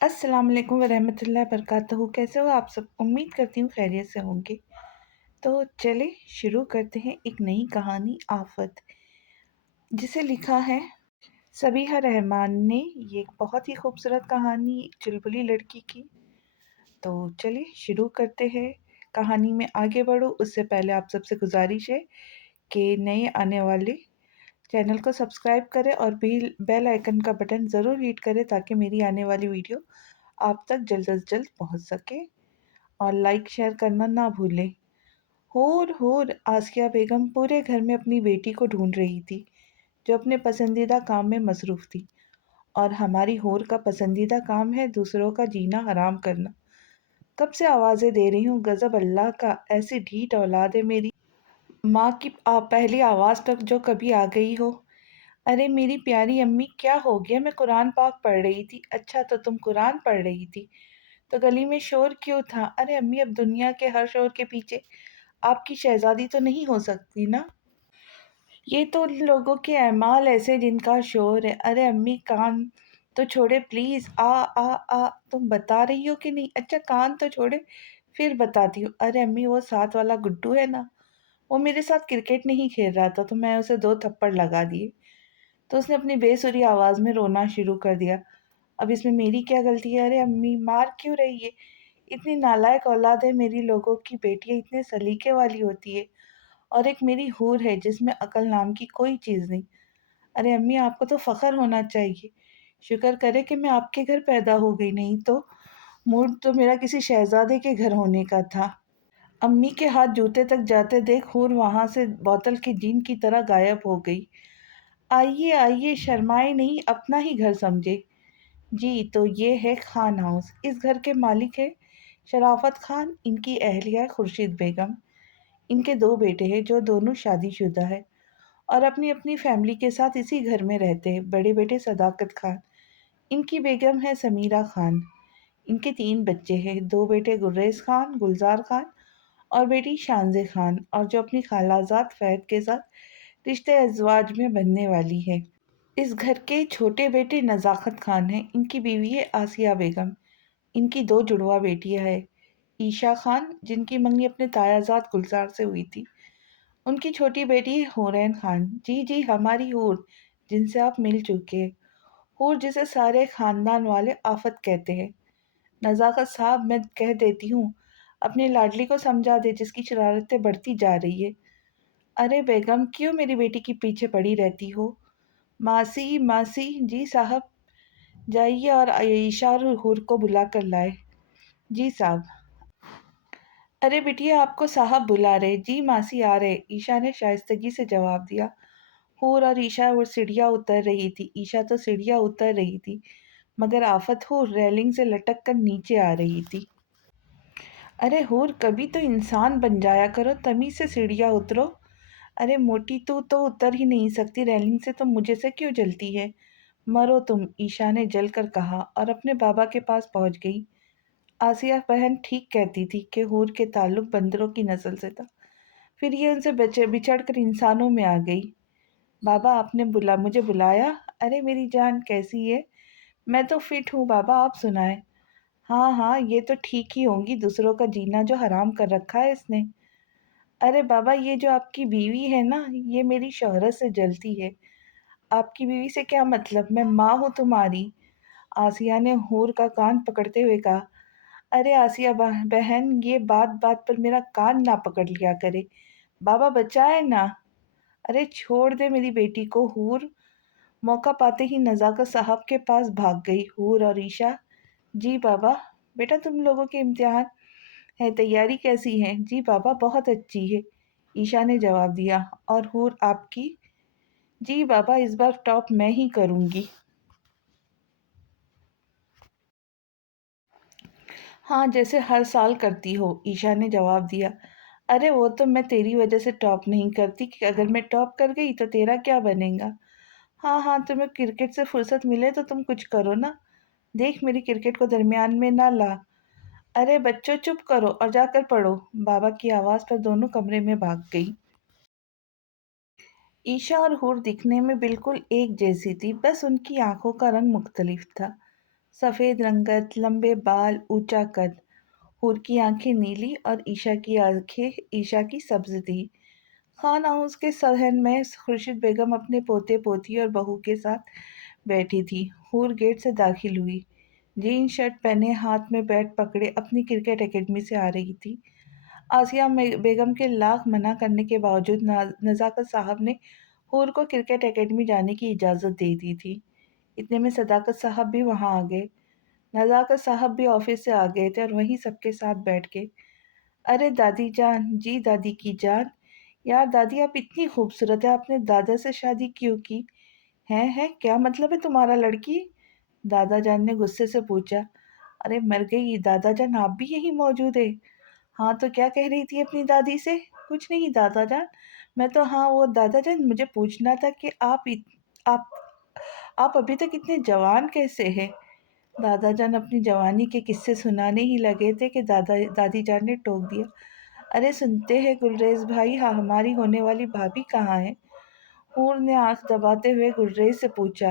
अस्सलाम वालेकुम वरहमतुल्लाहि वबरकातुहू। कैसे हो आप सब? उम्मीद करती हूँ खैरियत से होंगे। तो चले शुरू करते हैं एक नई कहानी आफत, जिसे लिखा है सबीहा रहमान ने। ये एक बहुत ही खूबसूरत कहानी एक चुलबुली लड़की की। तो चलिए शुरू करते हैं। कहानी में आगे बढ़ो उससे पहले आप सबसे गुजारिश है कि नए आने वाले चैनल को सब्सक्राइब करें और बेल आइकन का बटन ज़रूर हिट करें ताकि मेरी आने वाली वीडियो आप तक जल्द से जल्द पहुंच सके, और लाइक शेयर करना ना भूलें। हूर हूर आसिया बेगम पूरे घर में अपनी बेटी को ढूंढ रही थी, जो अपने पसंदीदा काम में मसरूफ़ थी। और हमारी हूर का पसंदीदा काम है दूसरों का जीना हराम करना। कब से आवाज़ें दे रही हूँ, गज़ब अल्लाह का, ऐसी ढीठ औलाद है मेरी। माँ की पहली आवाज़ पर जो कभी आ गई हो। अरे मेरी प्यारी अम्मी, क्या हो गया? मैं कुरान पाक पढ़ रही थी। अच्छा, तो तुम कुरान पढ़ रही थी, तो गली में शोर क्यों था? अरे अम्मी, अब दुनिया के हर शोर के पीछे आपकी शहजादी तो नहीं हो सकती ना। ये तो उन लोगों के अमाल ऐसे जिनका शोर है। अरे अम्मी, कान तो छोड़े प्लीज। आ आ आ तुम बता रही हो कि नहीं? अच्छा, कान तो छोड़े, फिर बताती हूँ। अरे अम्मी, वो साथ वाला गुड्डू है ना, वो मेरे साथ क्रिकेट नहीं खेल रहा था तो मैं उसे 2 थप्पड़ लगा दिए, तो उसने अपनी बेसुरी आवाज़ में रोना शुरू कर दिया। अब इसमें मेरी क्या गलती है? अरे अम्मी, मार क्यों रही है? इतनी नालायक औलाद है मेरी। लोगों की बेटियां इतने सलीके वाली होती है, और एक मेरी हूर है जिसमें अकल नाम की कोई चीज़ नहीं। अरे अम्मी, आपको तो फ़ख्र होना चाहिए। शुक्र करे कि मैं आपके घर पैदा हो गई, नहीं तो मूड तो मेरा किसी शहजादे के घर होने का था। अम्मी के हाथ जूते तक जाते देख हूर वहां से बोतल की जीन की तरह गायब हो गई। आइए आइए, शर्माए नहीं, अपना ही घर समझे। जी, तो ये है खान हाउस। इस घर के मालिक है शराफत खान, इनकी अहलिया खुर्शीद बेगम। इनके 2 बेटे हैं जो दोनों शादीशुदा है और अपनी अपनी फैमिली के साथ इसी घर में रहते हैं। बड़े बेटे सदाकत खान, इनकी बेगम है समीरा खान। इनके 3 बच्चे हैं, 2 बेटे गुर्रेज खान, गुलजार खान और बेटी शानजे खान, और जो अपनी खालाजाद फहद के साथ रिश्ते अजवाज में बनने वाली है। इस घर के छोटे बेटे नज़ाकत खान हैं। इनकी बीवी है आसिया बेगम। इनकी 2 जुड़वा बेटियां हैं, ईशा खान जिनकी मंगनी अपने तायाजाद गुलजार से हुई थी। उनकी छोटी बेटी है हुरैन खान। जी जी, हमारी हूर, जिनसे आप मिल चुके हैं। हूर जिसे सारे खानदान वाले आफत कहते हैं। नज़ाकत साहब, मैं कह देती हूँ, अपनी लाडली को समझा दे, जिसकी शरारतें बढ़ती जा रही है। अरे बेगम, क्यों मेरी बेटी के पीछे पड़ी रहती हो? मासी मासी। जी साहब, जाइए और ईशा और हूर को बुला कर लाए। जी साहब। अरे बिटिया, आपको साहब बुला रहे। जी मासी, आ रहे, ईशा ने शाइस्तगी से जवाब दिया। हूर और ईशा वो सीढ़ियाँ उतर रही थी। ईशा तो सीढ़ियाँ उतर रही थी, मगर आफत हूर रेलिंग से लटक कर नीचे आ रही थी। अरे हूर, कभी तो इंसान बन जाया करो, तमीज़ से सीढ़ियाँ उतरो। अरे मोटी, तू तो उतर ही नहीं सकती रेलिंग से, तो मुझे से क्यों जलती है? मरो तुम, ईशा ने जलकर कहा और अपने बाबा के पास पहुंच गई। आसिया बहन ठीक कहती थी कि हूर के ताल्लुक बंदरों की नस्ल से था, फिर ये उनसे बिछड़ कर इंसानों में आ गई। बाबा, आपने मुझे बुलाया? अरे मेरी जान, कैसी है? मैं तो फिट हूँ बाबा, आप सुनाए। हाँ हाँ, ये तो ठीक ही होंगी, दूसरों का जीना जो हराम कर रखा है इसने। अरे बाबा, ये जो आपकी बीवी है ना, ये मेरी शोहरत से जलती है। आपकी बीवी से क्या मतलब? मैं माँ हूँ तुम्हारी। आसिया ने हूर का कान पकड़ते हुए कहा। अरे आसिया बहन, ये बात बात पर मेरा कान ना पकड़ लिया करे। बाबा बचाए ना। अरे छोड़ दे मेरी बेटी को। हूर मौका पाते ही नज़ाकत साहब के पास भाग गई। हूर और ईशा। जी बाबा। बेटा, तुम लोगों के इम्तिहान है, तैयारी कैसी है? जी बाबा, बहुत अच्छी है, ईशा ने जवाब दिया। और हूर, आपकी? जी बाबा, इस बार टॉप मैं ही करूँगी। हाँ, जैसे हर साल करती हो, ईशा ने जवाब दिया। अरे वो तो मैं तेरी वजह से टॉप नहीं करती, कि अगर मैं टॉप कर गई तो तेरा क्या बनेगा? हाँ हाँ, तुम्हें क्रिकेट से फुर्सत मिले तो तुम कुछ करो ना। देख, मेरी क्रिकेट को दरमियान में ना ला। अरे बच्चों, चुप करो और जाकर पढ़ो। बाबा की आवाज़ पर दोनों कमरे में भाग गई। ईशा और हूर दिखने में बिल्कुल एक जैसी थी, बस उनकी आंखों का रंग मुख्तलिफ था। सफ़ेद रंगत, लंबे बाल, ऊंचा कद। हूर की आंखें नीली और ईशा की आंखें ईशा की सब्ज थी। खान हाउस के सहन में खुर्शीद बेगम अपने पोते पोती और बहू के साथ बैठी थी। हूर गेट से दाखिल हुई, जीन शर्ट पहने, हाथ में बैट पकड़े अपनी क्रिकेट एकेडमी से आ रही थी। आसिया बेगम के लाख मना करने के बावजूद नज़ाकत साहब ने हूर को क्रिकेट एकेडमी जाने की इजाज़त दे दी थी। इतने में सदाकत साहब भी वहाँ आ गए। नज़ाकत साहब भी ऑफिस से आ गए थे और वहीं सबके साथ बैठ के, अरे दादी जान, जी दादी की जान, यार दादी आप इतनी खूबसूरत है, आपने दादा से शादी क्यों की? है क्या मतलब है तुम्हारा लड़की? दादा जान ने गुस्से से पूछा। अरे मर गई दादा जान, आप भी यहीं मौजूद है? हाँ तो क्या कह रही थी अपनी दादी से? कुछ नहीं दादा जान, मैं तो, हाँ वो दादा जान, मुझे पूछना था कि आप आप अभी तक इतने जवान कैसे हैं? दादा जान अपनी जवानी के किस्से सुनाने ही लगे थे कि दादी जान ने टोक दिया। अरे सुनते हैं गुलरेज भाई, हाँ हमारी होने वाली भाभी कहाँ है? हूर ने आंख दबाते हुए गुलरेज से पूछा।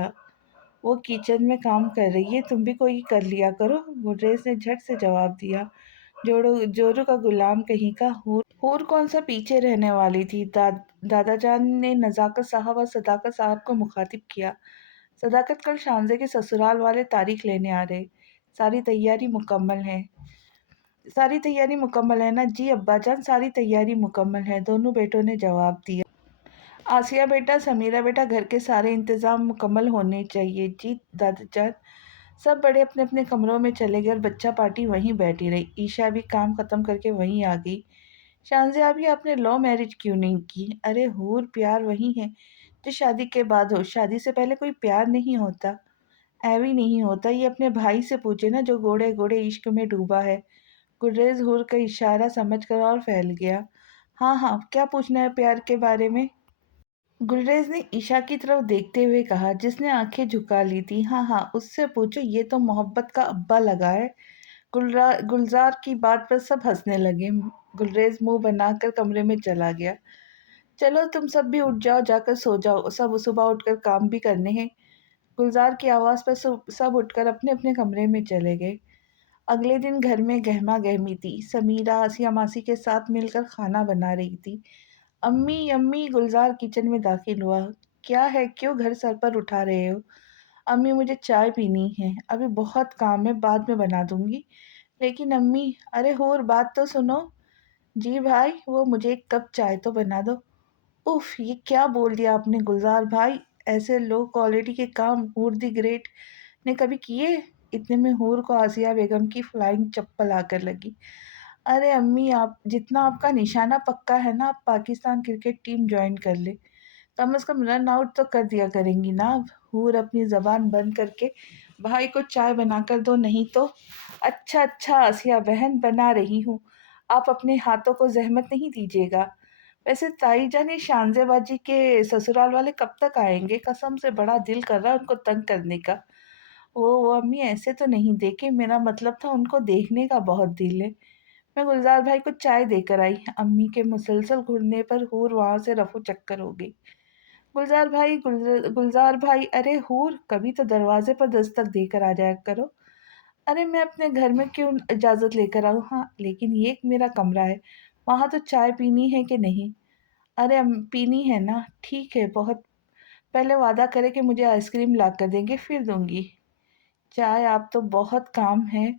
वो किचन में काम कर रही है, तुम भी कोई कर लिया करो, गुलरेज ने झट से जवाब दिया। जोड़ो जोरू का गुलाम कहीं का। हूर कौन सा पीछे रहने वाली थी? दादा जान ने नज़ाकत साहब और सदाकत साहब को मुखातिब किया। सदाकत कल शानजे के ससुराल वाले तारीख लेने आ रहे, सारी तैयारी मुकम्मल है? सारी तैयारी मुकम्मल है ना? जी अब्बा जान, सारी तैयारी मुकम्मल है, दोनों बेटों ने जवाब दिया। आसिया बेटा, समीरा बेटा, घर के सारे इंतजाम मुकम्मल होने चाहिए। जी दादा जान। सब बड़े अपने अपने कमरों में चले गए और बच्चा पार्टी वहीं बैठी रही। ईशा भी काम खत्म करके वहीं आ गई। शानज़िया अभी आपने लव मैरिज क्यों नहीं की? अरे हूर, प्यार वही है जो शादी के बाद हो, शादी से पहले कोई प्यार नहीं होता। ऐवी नहीं होता, ये अपने भाई से पूछे ना जो गोड़े गोड़े इश्क में डूबा है। गुर्रेज हूर का इशारा समझकर और फैल गया। हाँ हाँ, क्या पूछना है प्यार के बारे में? गुलरेज ने ईशा की तरफ देखते हुए कहा, जिसने आंखें झुका ली थी। हाँ हाँ, उससे पूछो, ये तो मोहब्बत का अब्बा लगा है। गुलजार की बात पर सब हंसने लगे। गुलरेज मुंह बनाकर कमरे में चला गया। चलो तुम सब भी उठ जाओ, जाकर सो जाओ, सब सुबह उठकर काम भी करने हैं। गुलजार की आवाज़ पर सब उठकर अपने अपने कमरे में चले गए। अगले दिन घर में गहमा गहमी थी। समीरा आसिया मासी के साथ मिलकर खाना बना रही थी। अम्मी अम्मी, गुलजार किचन में दाखिल हुआ। क्या है, क्यों घर सर पर उठा रहे हो? अम्मी मुझे चाय पीनी है, अभी बहुत काम है, बाद में बना दूंगी। लेकिन अम्मी, अरे होर बात तो सुनो। जी भाई, वो मुझे एक कप चाय तो बना दो। उफ, ये क्या बोल दिया आपने गुलजार भाई? ऐसे लो क्वालिटी के काम हूर दी ग्रेट ने कभी किए? इतने में हूर को आसिया बेगम की फ्लाइंग चप्पल आकर लगी। अरे अम्मी, आप जितना आपका निशाना पक्का है ना, आप पाकिस्तान क्रिकेट टीम ज्वाइन कर ले, कम से कम रन आउट तो कर दिया करेंगी ना अब। हूर अपनी जबान बंद करके, भाई को चाय बना कर दो, नहीं तो। अच्छा अच्छा आसिया बहन, बना रही हूँ, आप अपने हाथों को जहमत नहीं दीजिएगा। वैसे ताई जान, ये शानजेबाजी के ससुराल वाले कब तक आएंगे? कसम से बड़ा दिल कर रहा है उनको तंग करने का। वो अम्मी, ऐसे तो नहीं देखे, मेरा मतलब था उनको देखने का बहुत दिल है। मैं गुलजार भाई को चाय देकर आई। अम्मी के मुसलसल घूरने पर हूर वहां से रफू चक्कर हो गई। गुलजार भाई, अरे हूर, कभी तो दरवाजे पर दस्तक देकर आ जाया करो। अरे मैं अपने घर में क्यों इजाज़त लेकर आऊँ? हाँ लेकिन ये मेरा कमरा है, वहाँ तो चाय पीनी है कि नहीं? अरे पीनी है ना, ठीक है, बहुत। पहले वादा करें कि मुझे आइसक्रीम ला कर देंगे, फिर दूंगी चाय। आप तो बहुत काम है,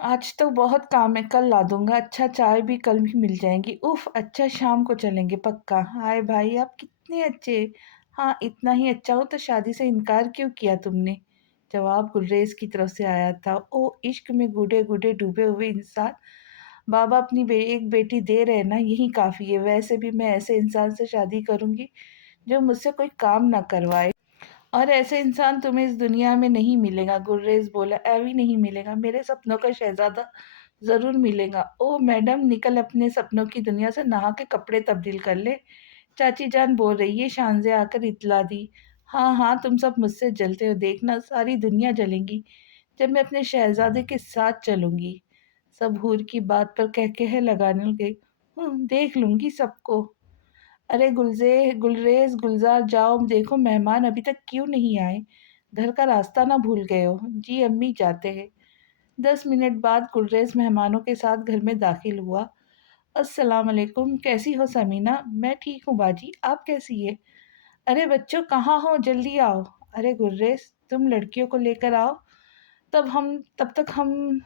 आज तो बहुत काम है, कल ला दूंगा। अच्छा, चाय भी कल भी मिल जाएगी। उफ, अच्छा शाम को चलेंगे पक्का। हाय भाई, आप कितने अच्छे। हाँ, इतना ही अच्छा हो तो शादी से इनकार क्यों किया तुमने? जवाब गुलरेज की तरफ से आया था। ओ इश्क में गुडे गुडे डूबे हुए इंसान, बाबा अपनी एक बेटी दे रहे ना, यही काफ़ी है। वैसे भी मैं ऐसे इंसान से शादी करूंगी जो मुझसे कोई काम ना करवाए, और ऐसे इंसान तुम्हें इस दुनिया में नहीं मिलेगा। गुर्रेज बोला, ऐवी नहीं मिलेगा, मेरे सपनों का शहजादा ज़रूर मिलेगा। ओ मैडम, निकल अपने सपनों की दुनिया से, नहा के कपड़े तब्दील कर ले, चाची जान बोल रही है। शानजे आकर इतला दी। हाँ हाँ, तुम सब मुझसे जलते हो, देखना सारी दुनिया जलेंगी जब मैं अपने शहजादे के साथ चलूंगी। सब हूर की बात पर कह कह लगाने लगे। देख लूंगी सबको। अरे गुलरेज, गुलजार, जाओ देखो मेहमान अभी तक क्यों नहीं आए? घर का रास्ता ना भूल गए हो? जी अम्मी, जाते हैं। 10 मिनट बाद गुलरेज मेहमानों के साथ घर में दाखिल हुआ। अस्सलाम वालेकुम, कैसी हो समीना? मैं ठीक हूँ बाजी, आप कैसी है? अरे बच्चों, कहाँ हो, जल्दी आओ। अरे गुलरेज, तुम लड़कियों को लेकर आओ, तब तक हम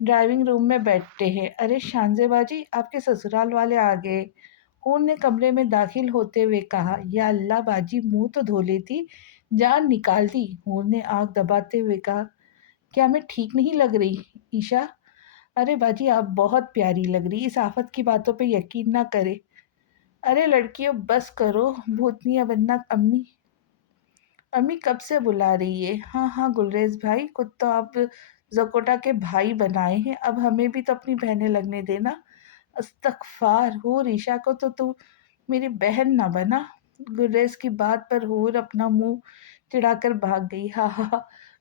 ड्राइविंग रूम में बैठते हैं। अरे शांजे बाजी, आपके ससुराल वाले आ गए। हूर ने कमरे में दाखिल होते हुए कहा। या अल्लाह बाजी, मुंह तो धो लेती, जान निकाल दी। हूर ने आंख दबाते हुए कहा। क्या मैं ठीक नहीं लग रही ईशा? अरे बाजी, आप बहुत प्यारी लग रही, इस आफत की बातों पे यकीन ना करे। अरे लड़कियों, बस करो, भूतनिया बनना। अम्मी, अम्मी कब से बुला रही है? हाँ हाँ गुलरेज भाई, खुद तो आप जकोटा के भाई बनाए हैं, अब हमें भी तो अपनी बहनें लगने देना। अस्तगफार, हो ईशा को तो तू मेरी बहन ना बना। गुर्रेज की बात पर हूर अपना मुंह चिढ़ाकर भाग गई। हा हा हा,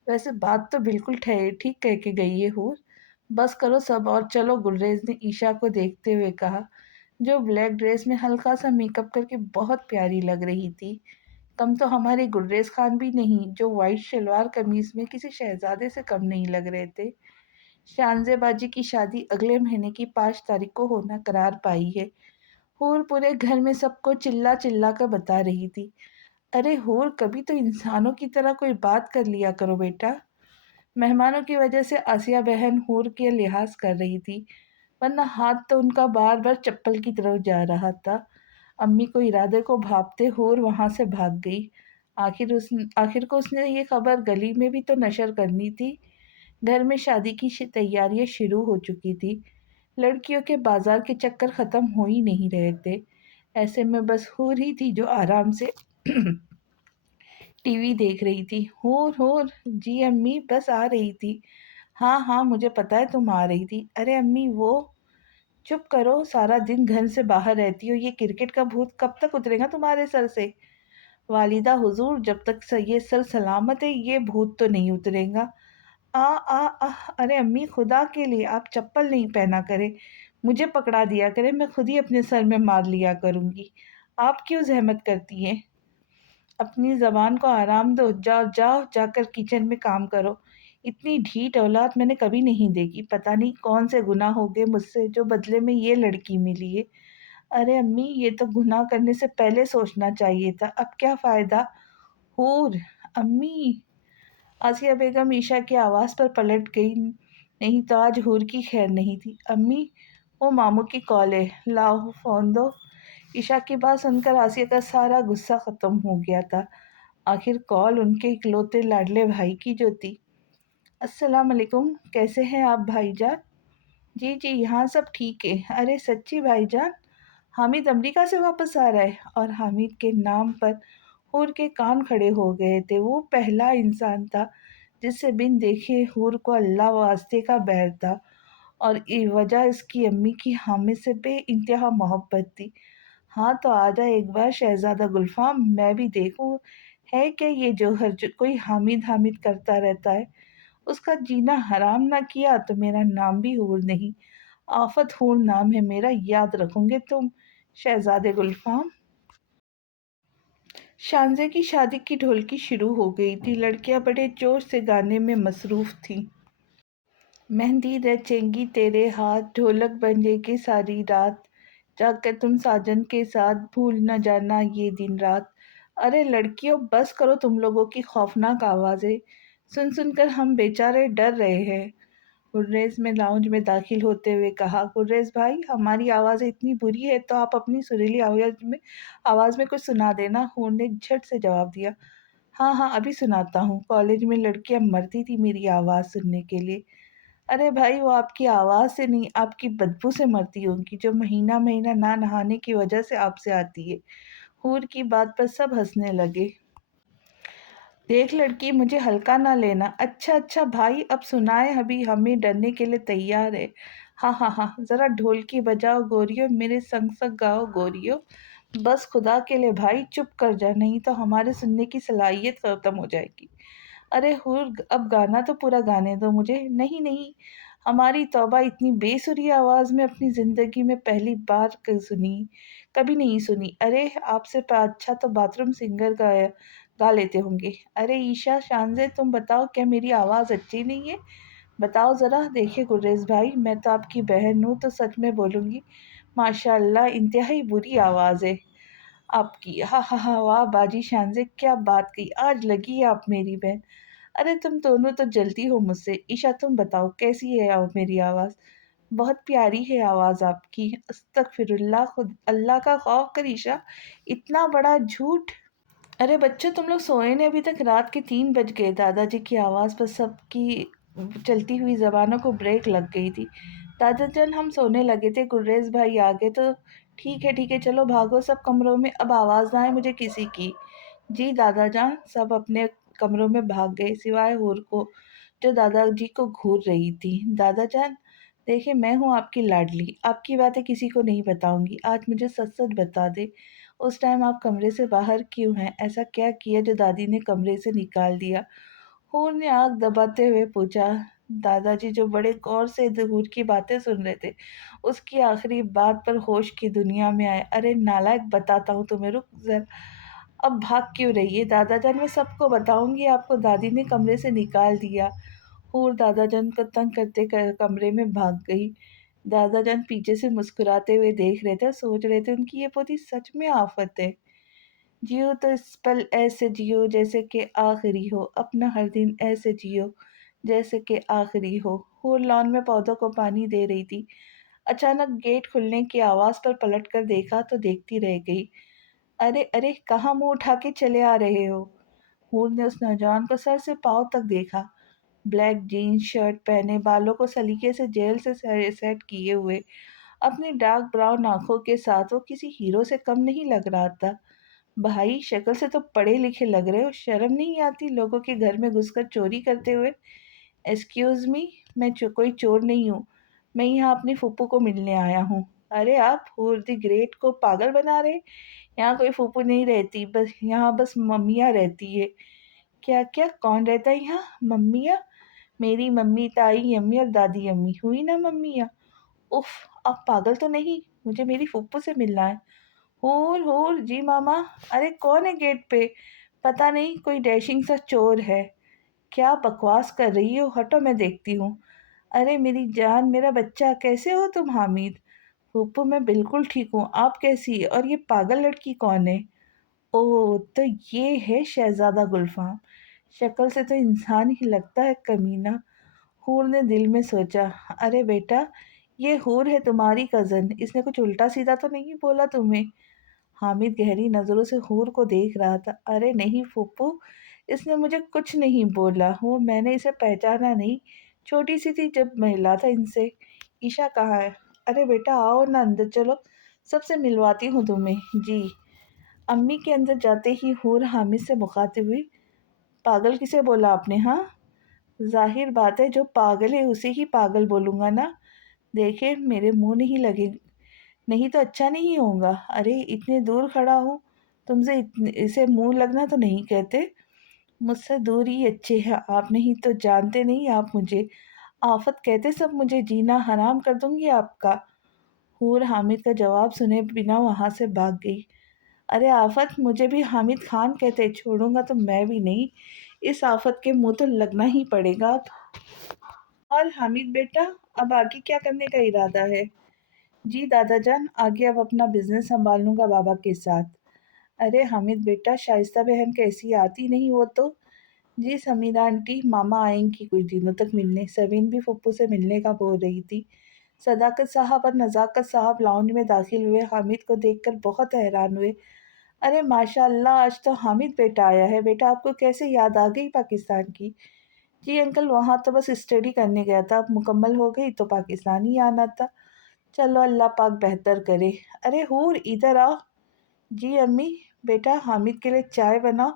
वैसे बात तो बिल्कुल ठीक कह के गई है हूर। बस करो सब और चलो, गुलरेज ने ईशा को देखते हुए कहा, जो ब्लैक ड्रेस में हल्का सा मेकअप करके बहुत प्यारी लग रही थी। कम तो हमारे गुलरेज खान भी नहीं, जो वाइट शलवार कमीज में किसी शहजादे से कम नहीं लग रहे थे। शानजेबाजी की शादी अगले महीने की 5 तारीख को होना करार पाई है। हूर पूरे घर में सबको चिल्ला चिल्ला कर बता रही थी। अरे हूर, कभी तो इंसानों की तरह कोई बात कर लिया करो बेटा। मेहमानों की वजह से आसिया बहन हूर के लिहाज कर रही थी, वरना हाथ तो उनका बार बार चप्पल की तरफ जा रहा था। अम्मी को इरादे को भांपते हूर वहां से भाग गई। आखिर को उसने ये खबर गली में भी तो नशर करनी थी। घर में शादी की तैयारियां शुरू हो चुकी थी। लड़कियों के बाजार के चक्कर खत्म हो ही नहीं रहे थे। ऐसे में बस हूर ही थी जो आराम से टीवी देख रही थी। हूर हूर, जी अम्मी, बस आ रही थी। हाँ हाँ, मुझे पता है तुम आ रही थी। अरे अम्मी वो। चुप करो, सारा दिन घर से बाहर रहती हो, ये क्रिकेट का भूत कब तक उतरेगा तुम्हारे सर से? वालिदा हुजूर, जब तक ये सर सलामत है ये भूत तो नहीं उतरेगा। आ आ आ, अरे अम्मी, खुदा के लिए आप चप्पल नहीं पहना करे, मुझे पकड़ा दिया करे, मैं खुद ही अपने सर में मार लिया करूंगी। आप क्यों जहमत करती हैं? अपनी जबान को आराम दो, जाओ जाओ, जाकर किचन में काम करो। इतनी ढीठ औलाद मैंने कभी नहीं देखी, पता नहीं कौन से गुनाह हो गए मुझसे जो बदले में ये लड़की मिली है। अरे अम्मी, ये तो गुनाह करने से पहले सोचना चाहिए था, अब क्या फायदा? हूर, अम्मी। आसिया बेगम ईशा की आवाज़ पर पलट गई, नहीं तो आज हूर की खैर नहीं थी। अम्मी, वो मामू की कॉल है, लाओ फ़ोन दो। ईशा की बात सुनकर आसिया का सारा गुस्सा ख़त्म हो गया था। आखिर कॉल उनके इकलौते लाडले भाई की जो थी। अस्सलाम वालेकुम, कैसे हैं आप भाईजान? जी जी, यहाँ सब ठीक है। अरे सच्ची भाईजान, हामिद अमेरिका से वापस आ रहा है? और हामिद के नाम पर हूर के कान खड़े हो गए थे। वो पहला इंसान था जिससे बिन देखे हूर को अल्लाह वास्ते का बैर था, और ये वजह इसकी अम्मी की हामिद से बे इंतहा मोहब्बत थी। हाँ तो आजा एक बार शहजादा गुलफाम, मैं भी देखूं है क्या ये जौहर जो कोई हामिद हामिद करता रहता है। उसका जीना हराम ना किया तो मेरा नाम भी हूर नहीं, आफत हूर नाम है मेरा, याद रखोगे तुम शहजादे गुलफाम। शानजे की शादी की ढोलकी शुरू हो गई थी। लड़कियां बड़े जोश से गाने में मसरूफ थीं। मेहंदी रचेंगी तेरे हाथ, ढोलक बजेगी सारी रात, जाकर तुम साजन के साथ, भूल न जाना ये दिन रात। अरे लड़कियों, बस करो तुम लोगों की खौफनाक आवाज़ें, सुन सुनकर हम बेचारे डर रहे हैं। गुर्रेज में लाउंज में दाखिल होते हुए कहा। गुर्रेज भाई, हमारी आवाज़ें इतनी बुरी है तो आप अपनी सुरीली आवाज़ में कुछ सुना देना। हूर ने झट से जवाब दिया। हाँ हाँ, अभी सुनाता हूँ। कॉलेज में लड़कियां मरती थी मेरी आवाज़ सुनने के लिए। अरे भाई, वो आपकी आवाज़ से नहीं, आपकी बदबू से मरती होंगी, जो महीना महीना ना नहाने की वजह से आपसे आती है। हूर की बात पर सब हंसने लगे। देख लड़की, मुझे हल्का ना लेना। अच्छा अच्छा भाई, अब सुनाए, अभी हमें डरने के लिए तैयार है। हाँ हाँ हाँ, ज़रा ढोलकी बजाओ गोरियो, मेरे संग संग गाओ गोरियो। बस खुदा के लिए भाई चुप कर जा, नहीं तो हमारे सुनने की सलाहियत ख़त्म हो जाएगी। अरे हुर, अब गाना तो पूरा गाने दो मुझे। नहीं नहीं, हमारी तौबा, इतनी बेसुरी आवाज़ में अपनी ज़िंदगी में पहली बार सुनी, कभी नहीं सुनी। अरे आपसे अच्छा तो बाथरूम सिंगर गाया गा लेते होंगे। अरे ईशा, शानज़े, तुम बताओ, क्या मेरी आवाज़ अच्छी नहीं है? बताओ ज़रा। देखिए गुर्रेज़ भाई, मैं तो आपकी बहन हूँ, तो सच में बोलूँगी, माशाअल्लाह इंतहाई बुरी आवाज़ है आपकी। हा हा हा, वाह बाजी शानज़े, क्या बात कही, आज लगी है आप मेरी बहन। अरे तुम दोनों तो जलती हो मुझसे। ईशा तुम बताओ, कैसी है अब मेरी आवाज़? बहुत प्यारी है आवाज़ आपकी। अस्तगफिरुल्लाह, खुद अल्लाह का खौफ कर ईशा, इतना बड़ा झूठ। अरे बच्चों, तुम लोग सोए नहीं अभी तक? रात के 3 बज गए। दादाजी की आवाज़ पर सबकी चलती हुई ज़बानों को ब्रेक लग गई थी। दादाजान, हम सोने लगे थे, गुर्रेज़ भाई आ गए तो ठीक है, चलो भागो सब कमरों में, अब आवाज़ ना आए मुझे किसी की। जी दादाजान। सब अपने कमरों में भाग गए सिवाय हूर को, जो दादाजी को घूर रही थी। दादाजान, देखिए मैं हूँ आपकी लाडली, आपकी बातें किसी को नहीं बताऊंगी। आज मुझे सच सच बता दे, उस टाइम आप कमरे से बाहर क्यों हैं? ऐसा क्या किया जो दादी ने कमरे से निकाल दिया? हूर ने आग दबाते हुए पूछा। दादाजी, जो बड़े गौर से हूर की बातें सुन रहे थे, उसकी आखिरी बात पर होश की दुनिया में आए। अरे नालायक, बताता हूँ तुम्हें, रुक जरा, अब भाग क्यों रही है? दादाजान, मैं सबको बताऊंगी, आपको दादी ने कमरे से निकाल दिया। हूर दादाजान को तंग करते कमरे में भाग गई। दादाजान पीछे से मुस्कुराते हुए देख रहे थे और सोच रहे थे, उनकी ये पोती सच में आफत है। जियो तो इस पल ऐसे जियो जैसे कि आखिरी हो, अपना हर दिन ऐसे जियो जैसे कि आखिरी हो। हूर लॉन में पौधों को पानी दे रही थी। अचानक गेट खुलने की आवाज़ पर पलट कर देखा तो देखती रह गई। अरे अरे, कहाँ मुंह उठा के चले आ रहे हो? हूर ने उस नौजवान को सर से पांव तक देखा। ब्लैक जीन्स शर्ट पहने, बालों को सलीके से जेल से सेट किए हुए, अपनी डार्क ब्राउन आंखों के साथ वो किसी हीरो से कम नहीं लग रहा था। भाई, शक्ल से तो पढ़े लिखे लग रहे हो, शर्म नहीं आती लोगों के घर में घुसकर चोरी करते हुए? एक्सक्यूज मी, मैं कोई चोर नहीं हूँ, मैं यहाँ अपनी फूफू को मिलने आया हूँ। अरे आप हूर दी ग्रेट को पागल बना रहे? यहाँ कोई फूफू नहीं रहती, बस यहाँ बस मम्मियाँ रहती है। क्या क्या, कौन रहता है यहाँ? मम्मियाँ? मेरी मम्मी, ताई अम्मी और दादी अम्मी हुई ना मम्मियाँ। उफ, आप पागल तो नहीं? मुझे मेरी फूफू से मिलना है। हूर हूर, जी मामा। अरे कौन है गेट पे? पता नहीं, कोई डैशिंग सा चोर है। क्या बकवास कर रही हो, हटो मैं देखती हूँ। अरे मेरी जान, मेरा बच्चा, कैसे हो तुम हामिद? फूफू, मैं बिल्कुल ठीक हूँ, आप कैसी? और ये पागल लड़की कौन है? ओह, तो ये है शहजादा गुलफाम। शक्ल से तो इंसान ही लगता है, कमीना। हूर ने दिल में सोचा। अरे बेटा, ये हूर है तुम्हारी कज़न, इसने कुछ उल्टा सीधा तो नहीं बोला तुम्हें? हामिद गहरी नज़रों से हूर को देख रहा था। अरे नहीं फूफू, इसने मुझे कुछ नहीं बोला, वो मैंने इसे पहचाना नहीं, छोटी सी थी जब मिला था इनसे। ईशा कहाँ है? अरे बेटा आओ ना, अंदर चलो, सबसे मिलवाती हूँ तुम्हें। जी। अम्मी के अंदर जाते ही हूर हामिद से मुखातिब हुई। पागल किसे बोला आपने? हाँ, जाहिर बात है, जो पागल है उसे ही पागल बोलूँगा ना। देखे, मेरे मुंह नहीं लगे, नहीं तो अच्छा नहीं होगा। अरे इतने दूर खड़ा हूँ, तुमसे इसे मुंह लगना तो नहीं कहते? मुझसे दूर ही अच्छे हैं आप, नहीं तो जानते नहीं आप मुझे, आफत कहते सब मुझे, जीना हराम कर दूंगी आपका। हूर हामिद का जवाब सुने बिना वहां से भाग गई। अरे आफत, मुझे भी हामिद खान कहते, छोड़ूंगा तो मैं भी नहीं, इस आफत के मुंह तो लगना ही पड़ेगा अब। और हामिद बेटा, अब आगे क्या करने का इरादा है? जी दादाजान, आगे अब अपना बिजनेस संभाल लूंगा बाबा के साथ। अरे हामिद बेटा, शाइस्ता बहन कैसी, आती नहीं वो तो? जी समीरा आंटी, मामा आएंगी कुछ दिनों तक मिलने, सवीन भी फुप्पू से मिलने का बोल रही थी। सदाकत साहब और नज़ाकत साहब लाउंज में दाखिल हुए, हामिद को देखकर बहुत हैरान हुए। अरे माशाअल्लाह, आज तो हामिद बेटा आया है। बेटा, आपको कैसे याद आ गई पाकिस्तान की? जी अंकल, वहाँ तो बस स्टडी करने गया था, अब मुकम्मल हो गई तो पाकिस्तान ही आना था। चलो अल्लाह पाक बेहतर करे। अरे हूर, इधर आओ। जी अम्मी। बेटा, हामिद के लिए चाय बनाओ।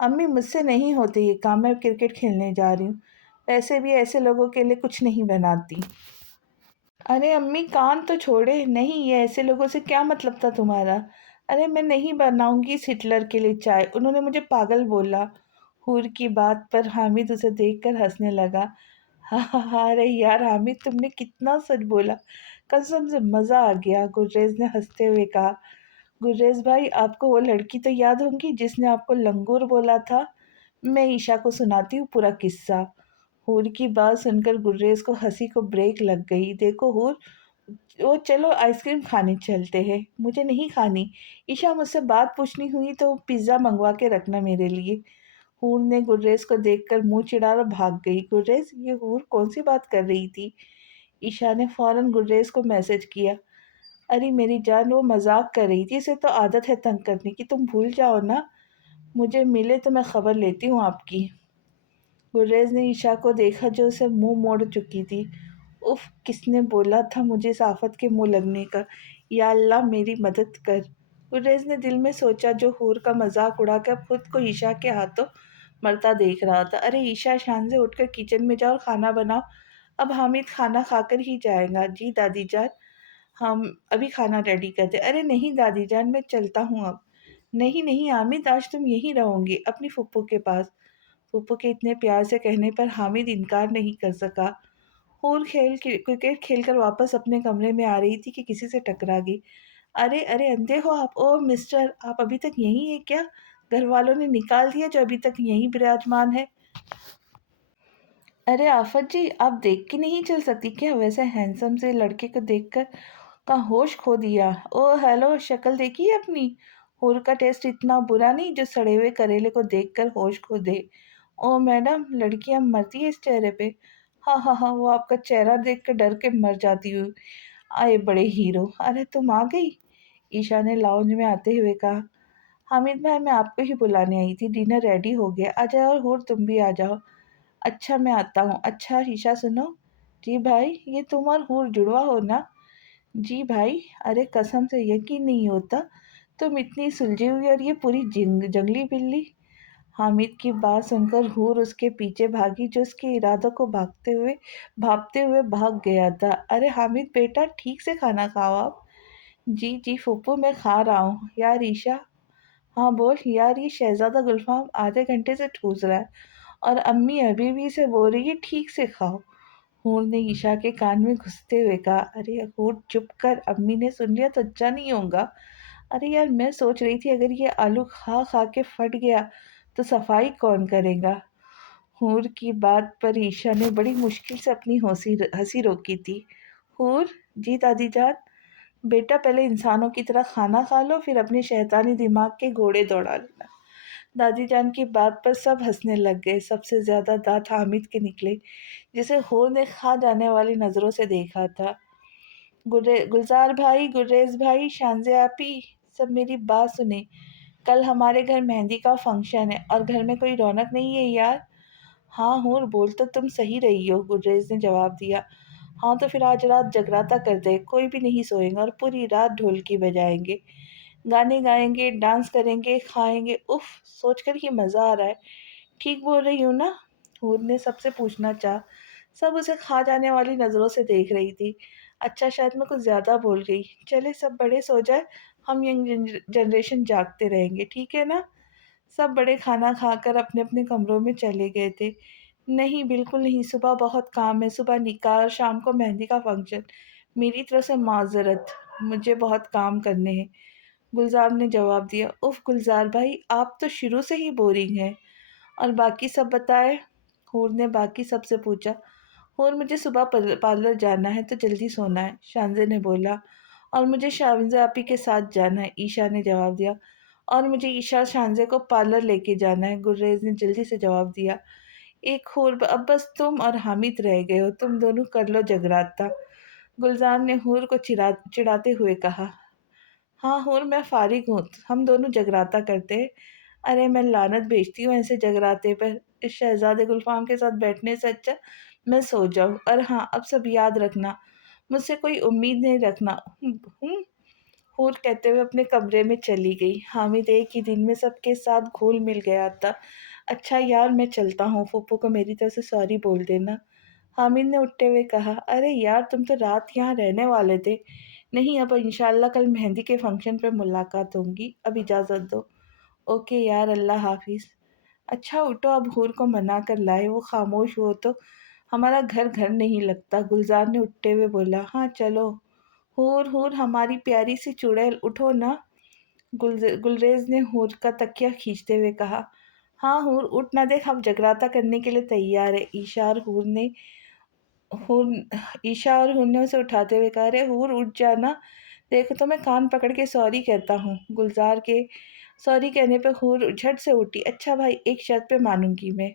अम्मी, मुझसे नहीं होते ये काम, मैं क्रिकेट खेलने जा रही हूँ, वैसे भी ऐसे लोगों के लिए कुछ नहीं बनाती। अरे अम्मी, कान तो छोड़े, नहीं ये ऐसे लोगों से क्या मतलब था तुम्हारा? अरे मैं नहीं बनाऊंगी इस हिटलर के लिए चाय, उन्होंने मुझे पागल बोला। हूर की बात पर हामिद उसे देखकर हंसने लगा। हाँ हाँ हाँ, अरे यार हामिद, तुमने कितना सच बोला, कसम से मज़ा आ गया, गुर्रेज ने हंसते हुए कहा। गुर्रेज भाई, आपको वो लड़की तो याद होगी जिसने आपको लंगूर बोला था? मैं ईशा को सुनाती हूँ पूरा किस्सा। हूर की बात सुनकर गुर्रेज को हंसी को ब्रेक लग गई। देखो हूर, वो चलो आइसक्रीम खाने चलते हैं। मुझे नहीं खानी। ईशा, मुझसे बात पूछनी हुई तो पिज्ज़ा मंगवा के रखना मेरे लिए। हूर ने गुर्रेज को देखकर मुंह चिढ़ा और भाग गई। गुर्रेज, ये हूर कौन सी बात कर रही थी? ईशा ने फौरन गुर्रेज को मैसेज किया। अरे मेरी जान, वो मजाक कर रही थी, इसे तो आदत है तंग करने की, तुम भूल जाओ ना। मुझे मिले तो मैं खबर लेती हूँ आपकी। गुर्रेज ने ईशा को देखा जो उसे मुंह मोड़ चुकी थी। उफ, किसने बोला था मुझे इस आफत के मुंह लगने का? या अल्लाह मेरी मदद कर। गुर्रेज ने दिल में सोचा जो हूर का मजाक उड़ाकर खुद को ईशा के हाथों मरता देख रहा था। अरे ईशा, शान से उठकर किचन में जाओ और खाना बनाओ। अब हामिद खाना खाकर ही जाएगा। जी दादी जान, हम अभी खाना रेडी करते। अरे नहीं दादी जान, मैं चलता हूँ अब। नहीं नहीं हामिद, आज तुम यहीं रहोगे अपनी फुप्पू के पास। फूफू के इतने प्यार से कहने पर हामिद इनकार नहीं कर सका। हूर क्रिकेट खेलकर वापस अपने कमरे में आ रही थी कि किसी से टकरा गई। अरे अरे, अंधे हो आप? ओ मिस्टर, आप अभी तक यहीं है क्या? घर वालों ने निकाल दिया जो अभी तक यहीं विराजमान है? अरे आफत जी, आप देख के नहीं चल सकती क्या? वैसे हैंडसम से लड़के को देखकर का होश खो दिया। ओ हेलो, शक्ल देखी है अपनी? हूर का टेस्ट इतना बुरा नहीं जो सड़े हुए करेले को देखकर होश खो दे। ओ मैडम, लड़कियां मरती है इस चेहरे पे। हाँ हाँ हाँ, वो आपका चेहरा देख कर डर के मर जाती हूँ। आए बड़े हीरो, अरे तुम आ गई? ईशा ने लाउंज में आते हुए कहा। हामिद भाई, मैं आपको ही बुलाने आई थी, डिनर रेडी हो गया, आ जाओ। और हूर तुम भी आ जाओ। अच्छा मैं आता हूँ। अच्छा ईशा सुनो। जी भाई, ये तुम और हूर जुड़वा हो ना? जी भाई, अरे कसम से यकीन नहीं होता, तुम इतनी सुलझी हुई और ये पूरी जंगली बिल्ली। हामिद की बात सुनकर हूर उसके पीछे भागी जो उसके इरादों को भागते हुए भाग गया था। अरे हामिद बेटा, ठीक से खाना खाओ आप। जी जी फूफू, मैं खा रहा हूँ। यार ईशा। हाँ बोल यार, ये शहजादा गुलफाम आधे घंटे से ठूस रहा है और अम्मी अभी भी इसे बोल रही है ठीक से खाओ। हूर ने ईशा के कान में घुसते हुए कहा। अरे हूर चुप कर, अम्मी ने सुन लिया तो अच्छा नहीं होगा। अरे यार, मैं सोच रही थी अगर ये आलू खा खा के फट गया तो सफाई कौन करेगा? हूर की बात पर ईशा ने बड़ी मुश्किल से अपनी हंसी हंसी रोकी थी। हूर, जी दादी जान। बेटा, पहले इंसानों की तरह खाना खा लो, फिर अपने शैतानी दिमाग के घोड़े दौड़ा लेना। दादी जान की बात पर सब हंसने लग गए। सबसे ज्यादा दांत हामिद के निकले, जिसे हूर ने खा जाने वाली नजरों से देखा था। गुलजार भाई, गुर्रेज भाई, शानजे आपी, सब मेरी बात सुने। कल हमारे घर मेहंदी का फंक्शन है और घर में कोई रौनक नहीं है यार। हाँ हूर, बोल तो तुम सही रही हो, गुर्रेज ने जवाब दिया। हाँ तो फिर आज रात जगराता करते हैं, कोई भी नहीं सोएगा और पूरी रात ढोलकी बजाएंगे, गाने गाएंगे, डांस करेंगे, खाएंगे। उफ, सोचकर ही मज़ा आ रहा है। ठीक बोल रही हूँ ना? हूर ने सबसे पूछना चाहा। सब उसे खा जाने वाली नज़रों से देख रही थी। अच्छा, शायद मैं कुछ ज़्यादा बोल गई। चले सब बड़े सो जाए, हम यंग जनरेशन जागते रहेंगे, ठीक है ना? सब बड़े खाना खाकर अपने अपने कमरों में चले गए थे। नहीं बिल्कुल नहीं, सुबह बहुत काम है, सुबह निकाह और शाम को मेहंदी का फंक्शन। मेरी तरफ से माजरत, मुझे बहुत काम करने हैं। गुलजार ने जवाब दिया। उफ गुलजार भाई, आप तो शुरू से ही बोरिंग हैं। और बाकी सब बताए? हूर ने बाकी सबसे पूछा। हूर, मुझे सुबह पार्लर जाना है तो जल्दी सोना है, शानजे ने बोला। और मुझे शानजे आपी के साथ जाना है, ईशा ने जवाब दिया। और मुझे ईशा शानजे को पार्लर लेके जाना है, गुर्रेज ने जल्दी से जवाब दिया। एक हूर, अब बस तुम और हामिद रह गए हो, तुम दोनों कर लो जगराता। गुलजार ने हूर को चिढ़ाते हुए कहा। हाँ हूर, मैं फारिग हूँ, हम दोनों जगराता करते हैं। अरे मैं लानत भेजती हूँ ऐसे जगराते पर। इस शहजादे गुलफाम के साथ बैठने से अच्छा मैं सो जाऊँ। और हाँ, अब सब याद रखना, मुझसे कोई उम्मीद नहीं रखना। हूँ। हूर कहते हुए अपने कमरे में चली गई। हामिद एक ही दिन में सबके साथ घुल मिल गया था। अच्छा यार, मैं चलता हूँ, फूफू को मेरी तरफ से सॉरी बोल देना। हामिद ने उठते हुए कहा। अरे यार, तुम तो रात यहाँ रहने वाले थे। नहीं, अब इंशाल्लाह कल मेहंदी के फंक्शन पे मुलाकात होगी, अब इजाज़त दो। ओके यार, अल्लाह हाफिज़। अच्छा उठो, अब हूर को मना कर लाए, वो खामोश हो तो हमारा घर घर नहीं लगता। गुलजार ने उठते हुए बोला। हाँ चलो। हूर हूर, हमारी प्यारी सी चुड़ैल, उठो ना। गुलरेज ने हूर का तकिया खींचते हुए कहा। हाँ हूर, उठ ना देख, हम जगराता करने के लिए तैयार है। हूर ईशा और हूर ने उसे उठाते हुए कहा। अरे हूर, उठ जाना, देखो तो मैं कान पकड़ के सॉरी कहता हूँ। गुलजार के सॉरी कहने पे हूर झट से उठी। अच्छा भाई, एक शर्त पे मानूंगी मैं।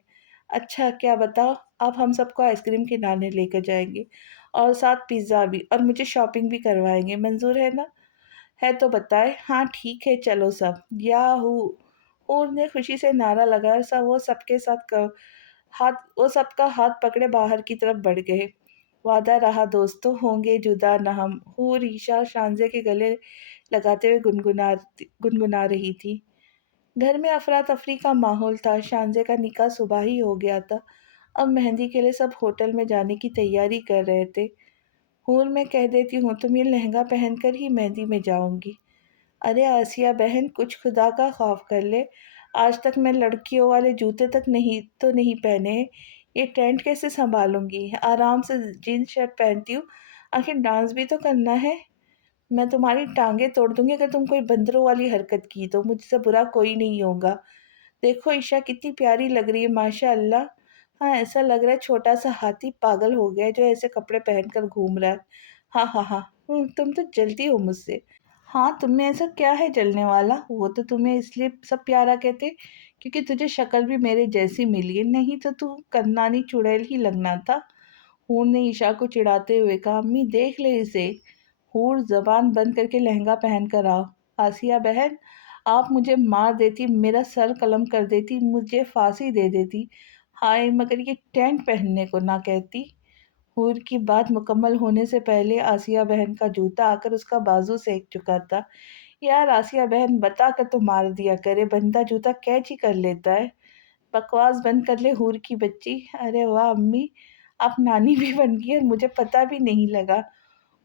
अच्छा क्या, बताओ। आप हम सबको आइसक्रीम के नाने लेकर जाएंगे और साथ पिज्ज़ा भी, और मुझे शॉपिंग भी करवाएंगे, मंजूर है ना? है तो बताए। हाँ ठीक है, चलो सब। याहू! और ने खुशी से नारा लगाया। सब वो सबके साथ हाथ वो सबका हाथ पकड़े बाहर की तरफ बढ़ गए। वादा रहा दोस्तों, होंगे जुदा न हम। हूर ईशा शांजे के गले लगाते हुए गुनगुना रही थी। घर में अफरा तफरी का माहौल था। शांजे का निकाह सुबह ही हो गया था। अब मेहंदी के लिए सब होटल में जाने की तैयारी कर रहे थे। हूर, मैं कह देती हूँ, तुम ये लहंगा पहनकर ही मेहंदी में जाऊंगी। अरे आसिया बहन, कुछ खुदा का खौफ कर ले। आज तक मैं लड़कियों वाले जूते तक नहीं पहने। ये टेंट कैसे संभालूंगी? आराम से जीन्स शर्ट पहनती हूँ, आखिर डांस भी तो करना है। मैं तुम्हारी टांगे तोड़ दूंगी अगर तुम कोई बंदरों वाली हरकत की तो। मुझसे बुरा कोई नहीं होगा। देखो ईशा, कितनी प्यारी लग रही है, माशा अल्लाह। हाँ, ऐसा लग रहा है छोटा सा हाथी पागल हो गया है जो ऐसे कपड़े पहनकर घूम रहा है। हाँ हाँ हाँ। तुम तो जलती हो मुझसे। हाँ, तुम में ऐसा क्या है जलने वाला? वो तो तुम्हें इसलिए सब प्यारा कहते क्योंकि तुझे शक्ल भी मेरे जैसी मिली है, नहीं तो तू कन्नानी चुड़ैल ही लगना था। हूर ने ईशा को चिढ़ाते हुए कहा। अम्मी देख ले इसे। हूर, जबान बंद करके लहंगा पहन कर आओ। आसिया बहन, आप मुझे मार देती, मेरा सर कलम कर देती, मुझे फांसी दे देती, हाय मगर ये टेंट पहनने को ना कहती। हूर की बात मुकम्मल होने से पहले आसिया बहन का जूता आकर उसका बाजू सेक चुका था। यार आसिया बहन, बता कर तो मार दिया करे, बंदा जूता कैच ही कर लेता है। बकवास बंद कर ले हूर की बच्ची। अरे वाह अम्मी, आप नानी भी बन गई और मुझे पता भी नहीं लगा।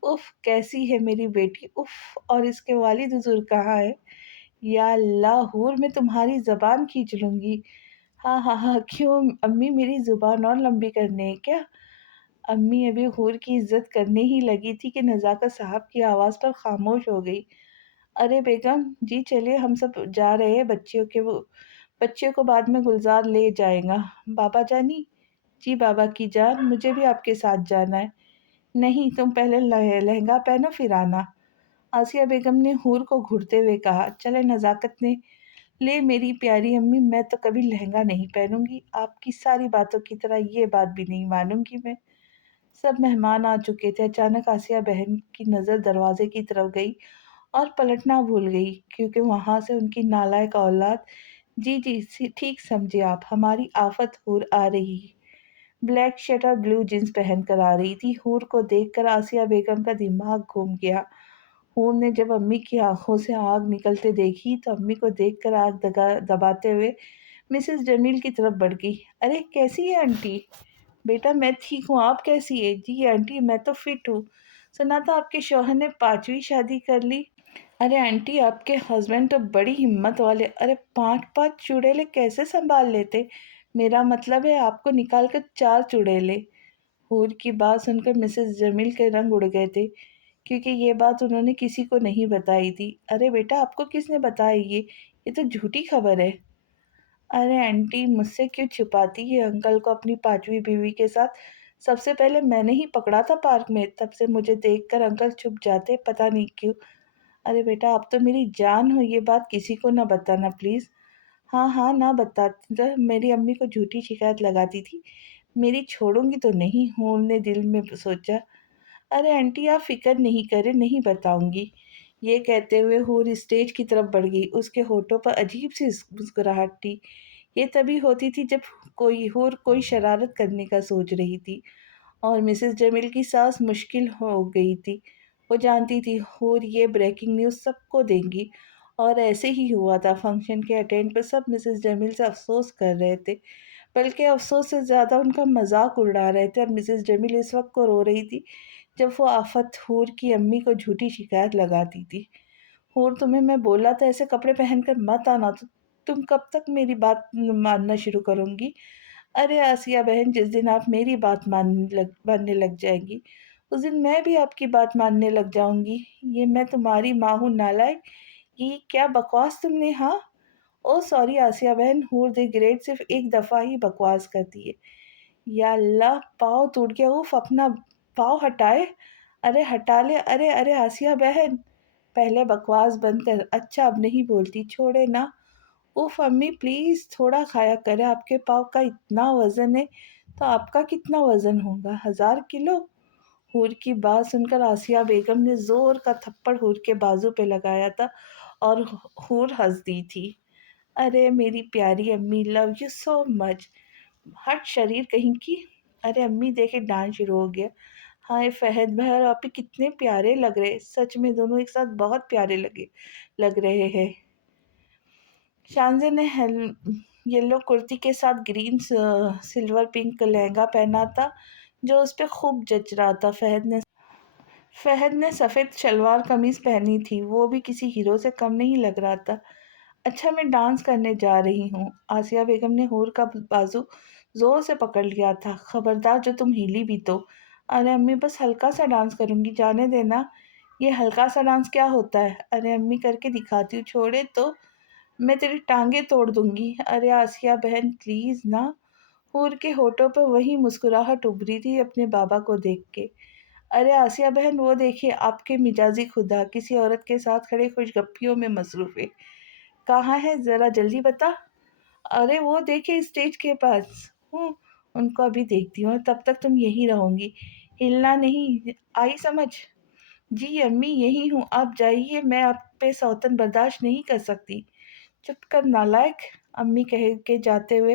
उफ, कैसी है मेरी बेटी, उफ। और इसके वालिद हुजूर कहाँ है? या अल्लाह, हूर मैं तुम्हारी जबान खींच लूंगी। हाँ हाँ हाँ, क्यों अम्मी, मेरी जुबान और लंबी करने है क्या? अम्मी अभी हूर की इज्जत करने ही लगी थी कि नज़ाकत साहब की आवाज़ पर खामोश हो गई। अरे बेगम जी, चलिए हम सब जा रहे हैं। बच्चियों को बाद में गुलजार ले जाएगा। बाबा जानी। जी बाबा की जान, मुझे भी आपके साथ जाना है। नहीं, तुम पहले लहंगा पहनो फिर आना। आसिया बेगम ने हूर को घूरते हुए कहा। चले नज़ाकत ने। ले मेरी प्यारी अम्मी, मैं तो कभी लहंगा नहीं पहनूंगी, आपकी सारी बातों की तरह ये बात भी नहीं मानूंगी मैं। सब मेहमान आ चुके थे। अचानक आसिया बहन की नज़र दरवाजे की तरफ गई और पलटना भूल गई क्योंकि वहां से उनकी नालायक औलाद। जी जी, ठीक समझे आप, हमारी आफत हूर आ रही। ब्लैक शर्ट और ब्लू जींस पहन कर आ रही थी। हूर को देखकर आसिया बेगम का दिमाग घूम गया। हूर ने जब अम्मी की आंखों से आग निकलते देखी तो अम्मी को देखकर दबाते हुए मिसेस जमील की तरफ बढ़ गई। अरे कैसी है आंटी? बेटा मैं ठीक हूँ, आप कैसी है? जी आंटी, मैं तो फिट हूँ। सुना था आपके शौहर ने 5वीं शादी कर ली। अरे आंटी, आपके हस्बैंड तो बड़ी हिम्मत वाले। अरे 5-5 चुड़ैले कैसे संभाल लेते? मेरा मतलब है आपको निकाल कर 4 चुड़ैले। हूर की बात सुनकर मिसेस जमील के रंग उड़ गए थे क्योंकि ये बात उन्होंने किसी को नहीं बताई थी। अरे बेटा, आपको किसने बताई ये तो झूठी खबर है। अरे आंटी, मुझसे क्यों छुपाती है अंकल को अपनी 5वीं बीवी के साथ? सबसे पहले मैंने ही पकड़ा था पार्क में, तब से मुझे देखकर अंकल चुप जाते, पता नहीं क्यों। अरे बेटा, आप तो मेरी जान हो, ये बात किसी को ना बताना प्लीज़। हाँ हाँ, ना बताती तो मेरी अम्मी को झूठी शिकायत लगाती थी। मेरी छोड़ूंगी तो नहीं, हूँ ने दिल में सोचा। अरे आंटी, आप फिक्र नहीं करें, नहीं बताऊंगी। ये कहते हुए हूर स्टेज की तरफ बढ़ गई। उसके होठों पर अजीब सी मुस्कुराहट थी। ये तभी होती थी जब कोई शरारत करने का सोच रही थी। और मिसेस जमील की सांस मुश्किल हो गई थी। वो जानती थी हूर ये ब्रेकिंग न्यूज़ सबको देंगी। और ऐसे ही हुआ था। फंक्शन के अटेंड पर सब मिसेस जमील से अफसोस कर रहे थे, बल्कि अफसोस से ज़्यादा उनका मजाक उड़ा रहे थे। और मिसेस जमील इस वक्त को रो रही थी जब वो आफत हूर की अम्मी को झूठी शिकायत लगाती थी। हूर, तुम्हें मैं बोला था ऐसे कपड़े पहनकर मत आना, तो तुम कब तक मेरी बात मानना शुरू करोगी? अरे आसिया बहन, जिस दिन आप मेरी बात मानने लग जाएंगी, उस दिन मैं भी आपकी बात मानने लग जाऊंगी। ये मैं तुम्हारी माँ हूँ नालायक, یہ کیا بکواس تم نے؟ ہاں او سوری آسیہ بہن، ہور دی گریٹ صرف ایک دفعہ ہی بکواس کرتی ہے۔ یا اللہ، پاؤں ٹوٹ گیا، اف اپنا پاؤں ہٹائے۔ ارے ہٹا لے، ارے ارے آسیہ بہن، پہلے بکواس بند کر۔ اچھا اب نہیں بولتی، چھوڑے نا۔ اوف امی پلیز تھوڑا کھایا کرے، آپ کے پاؤں کا اتنا وزن ہے تو آپ کا کتنا وزن ہوگا؟ 1000 کلو؟ حور کی بات سن کر آسیہ بیگم نے زور کا تھپڑ حور کے بازو پہ لگایا تھا اور حور ہنس دی تھی۔ ارے میری پیاری امی، لو یو سو مچ۔ ہٹ شریر کہیں کی۔ ارے امی دیکھے ڈانس شروع ہو گیا۔ ہائے فہد بھائی اور آپ کتنے پیارے لگ رہے، سچ میں دونوں ایک ساتھ بہت پیارے لگ رہے ہیں۔ شانزے نے یلو کرتی کے ساتھ گرین سلور پنک لہنگا پہنا تھا جو اس پہ خوب جچ رہا تھا۔ فہد نے سفید شلوار قمیض پہنی تھی، وہ بھی کسی ہیرو سے کم نہیں لگ رہا تھا۔ اچھا میں ڈانس کرنے جا رہی ہوں۔ آسیہ بیگم نے حور کا بازو زور سے پکڑ لیا تھا۔ خبردار جو تم ہیلی بھی تو۔ ارے امی بس ہلکا سا ڈانس کروں گی، جانے دینا۔ یہ ہلکا سا ڈانس کیا ہوتا ہے؟ ارے امی کر کے دکھاتی ہوں، چھوڑے تو میں تیری ٹانگیں توڑ دوں گی۔ ارے آسیہ بہن پلیز نا۔ حور کے ہونٹوں پہ وہی مسکراہٹ ابھری تھی اپنے بابا کو دیکھ کے۔ ارے آسیہ بہن وہ دیکھیے آپ کے مجازی خدا کسی عورت کے ساتھ کھڑے خوش گپیوں میں مصروف ہے۔ کہاں ہے ذرا جلدی بتا۔ ارے وہ دیکھے اسٹیج کے پاس ہوں، ان کو ابھی دیکھتی ہوں، تب تک تم یہی رہو گی، ہلنا نہیں، آئی سمجھ؟ جی امی یہی ہوں، آپ جائیے، میں آپ پہ سوتن برداشت نہیں کر سکتی۔ چپ کر نالائق، امی کہہ کے جاتے ہوئے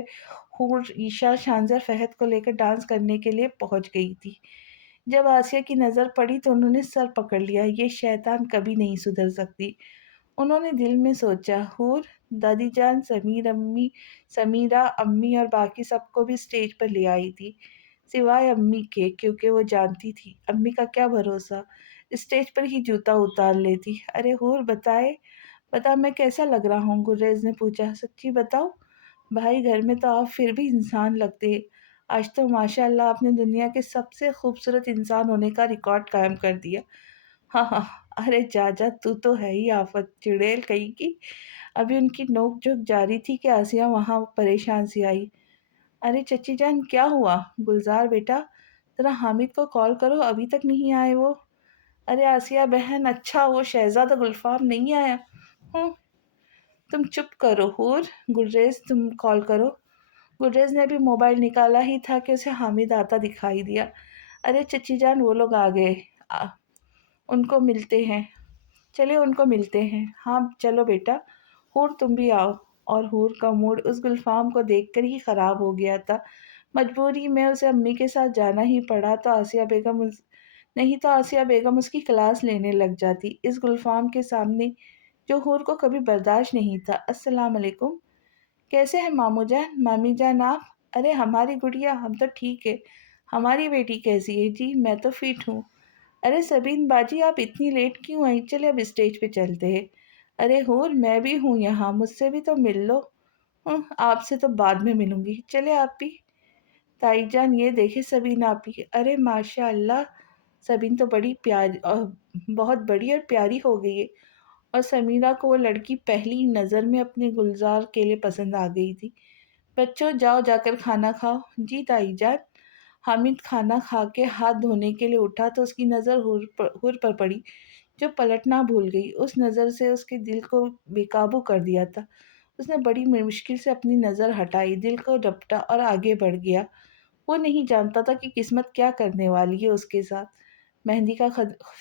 حور عیشا شانزر فہد کو لے کر ڈانس کرنے کے لیے پہنچ گئی تھی۔ جب آسیہ کی نظر پڑی تو انہوں نے سر پکڑ لیا، یہ شیطان کبھی نہیں سدھر سکتی۔ انہوں نے دل میں سوچا، حور دادی جان سمیرہ امی اور باقی سب کو بھی اسٹیج پر لے آئی تھی سوائے امی کے، کیونکہ وہ جانتی تھی امی کا کیا بھروسہ، اسٹیج پر ہی جوتا اتار لیتی۔ ارے حور بتا میں کیسا لگ رہا ہوں؟ گریز نے پوچھا۔ سچی بتاؤ بھائی، گھر میں تو آپ پھر بھی انسان لگتے ہیں، آج تو ماشاء اللہ آپ نے دنیا کے سب سے خوبصورت انسان ہونے کا ریکارڈ قائم کر دیا۔ ہاں ہاں، ارے جا تو ہے ہی آفت، چڑیل کہیں کی۔ ابھی ان کی نوک جھوک جاری تھی کہ آسیہ وہاں پریشان سی آئی۔ ارے چچی جان کیا ہوا؟ گلزار بیٹا ذرا حامد کو کال کرو، ابھی تک نہیں آئے وہ۔ ارے آسیہ بہن اچھا وہ شہزادہ گلفام نہیں آیا؟ ہوں تم چپ کرو حور، گلریز تم کال کرو۔ گلریز نے ابھی موبائل نکالا ہی تھا کہ اسے حامد آتا دکھائی دیا۔ ارے چچی جان وہ لوگ آ گئے، ان کو ملتے ہیں، چلے ان کو ملتے ہیں۔ ہاں چلو بیٹا، حور تم بھی آؤ۔ اور حور کا موڈ اس گلفام کو دیکھ کر ہی خراب ہو گیا تھا، مجبوری میں اسے امی کے ساتھ جانا ہی پڑا، نہیں تو آسیہ بیگم اس کی کلاس لینے لگ جاتی اس گلفام کے سامنے جو حور کو کبھی برداشت نہیں تھا۔ السلام علیکم، کیسے ہیں مامو جان مامی جان آپ؟ ارے ہماری گڑیا ہم تو ٹھیک ہے، ہماری بیٹی کیسی ہے؟ جی میں تو فٹ ہوں۔ ارے سبین باجی آپ اتنی لیٹ کیوں آئی؟ چلے اب اسٹیج پہ چلتے ہیں۔ ارے حور میں بھی ہوں یہاں، مجھ سے بھی تو مل لو۔ آپ سے تو بعد میں ملوں گی، چلے آپ بھی۔ تائی جان یہ دیکھے سبین آپ ہی۔ ارے ماشاء اللہ، سبین تو بڑی پیاری، بہت بڑی اور پیاری ہو گئی ہے۔ اور سمیرہ کو وہ لڑکی پہلی نظر میں اپنے گلزار کے لیے پسند آ گئی تھی۔ بچوں جاؤ جا کر کھانا کھاؤ۔ جی تائی جان۔ حامد کھانا کھا کے ہاتھ دھونے کے لیے اٹھا تو اس کی نظر حور پر پڑی جو پلٹنا بھول گئی۔ اس نظر سے اس کے دل کو بے قابو کر دیا تھا۔ اس نے بڑی مشکل سے اپنی نظر ہٹائی، دل کو ڈپٹا اور آگے بڑھ گیا۔ وہ نہیں جانتا تھا کہ قسمت کیا کرنے والی ہے اس کے ساتھ۔ مہندی کا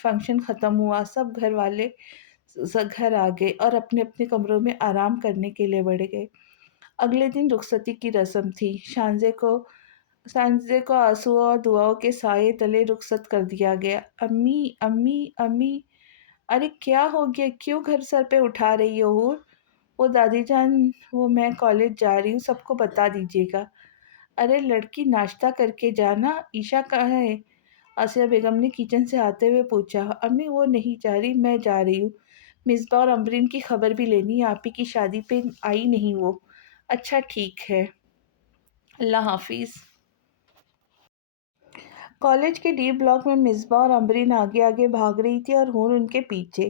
فنکشن ختم ہوا، سب گھر والے گھر آ گئے اور اپنے اپنے کمروں میں آرام کرنے کے لیے بڑھ گئے۔ اگلے دن رخصتی کی رسم تھی۔ شانزے کو آنسو اور دعاؤں کے سائے تلے رخصت کر دیا گیا۔ امی امی امی، ارے کیا ہو گیا؟ کیوں گھر سر پہ اٹھا رہی ہو حور؟ وہ دادی جان وہ میں کالج جا رہی ہوں، سب کو بتا دیجیے گا۔ ارے لڑکی ناشتہ کر کے جانا، عیشا کہاں ہے؟ آسیہ بیگم نے کچن سے آتے ہوئے پوچھا۔ امی وہ نہیں جا رہی، میں جا رہی ہوں، مصباح اور امبرین کی خبر بھی لینی ہے، آپی کی شادی پہ آئی نہیں وہ۔ اچھا ٹھیک ہے، اللہ حافظ۔ کالج کے ڈی بلاک میں مصباح اور امبرین آگے آگے بھاگ رہی تھی اور حور ان کے پیچھے۔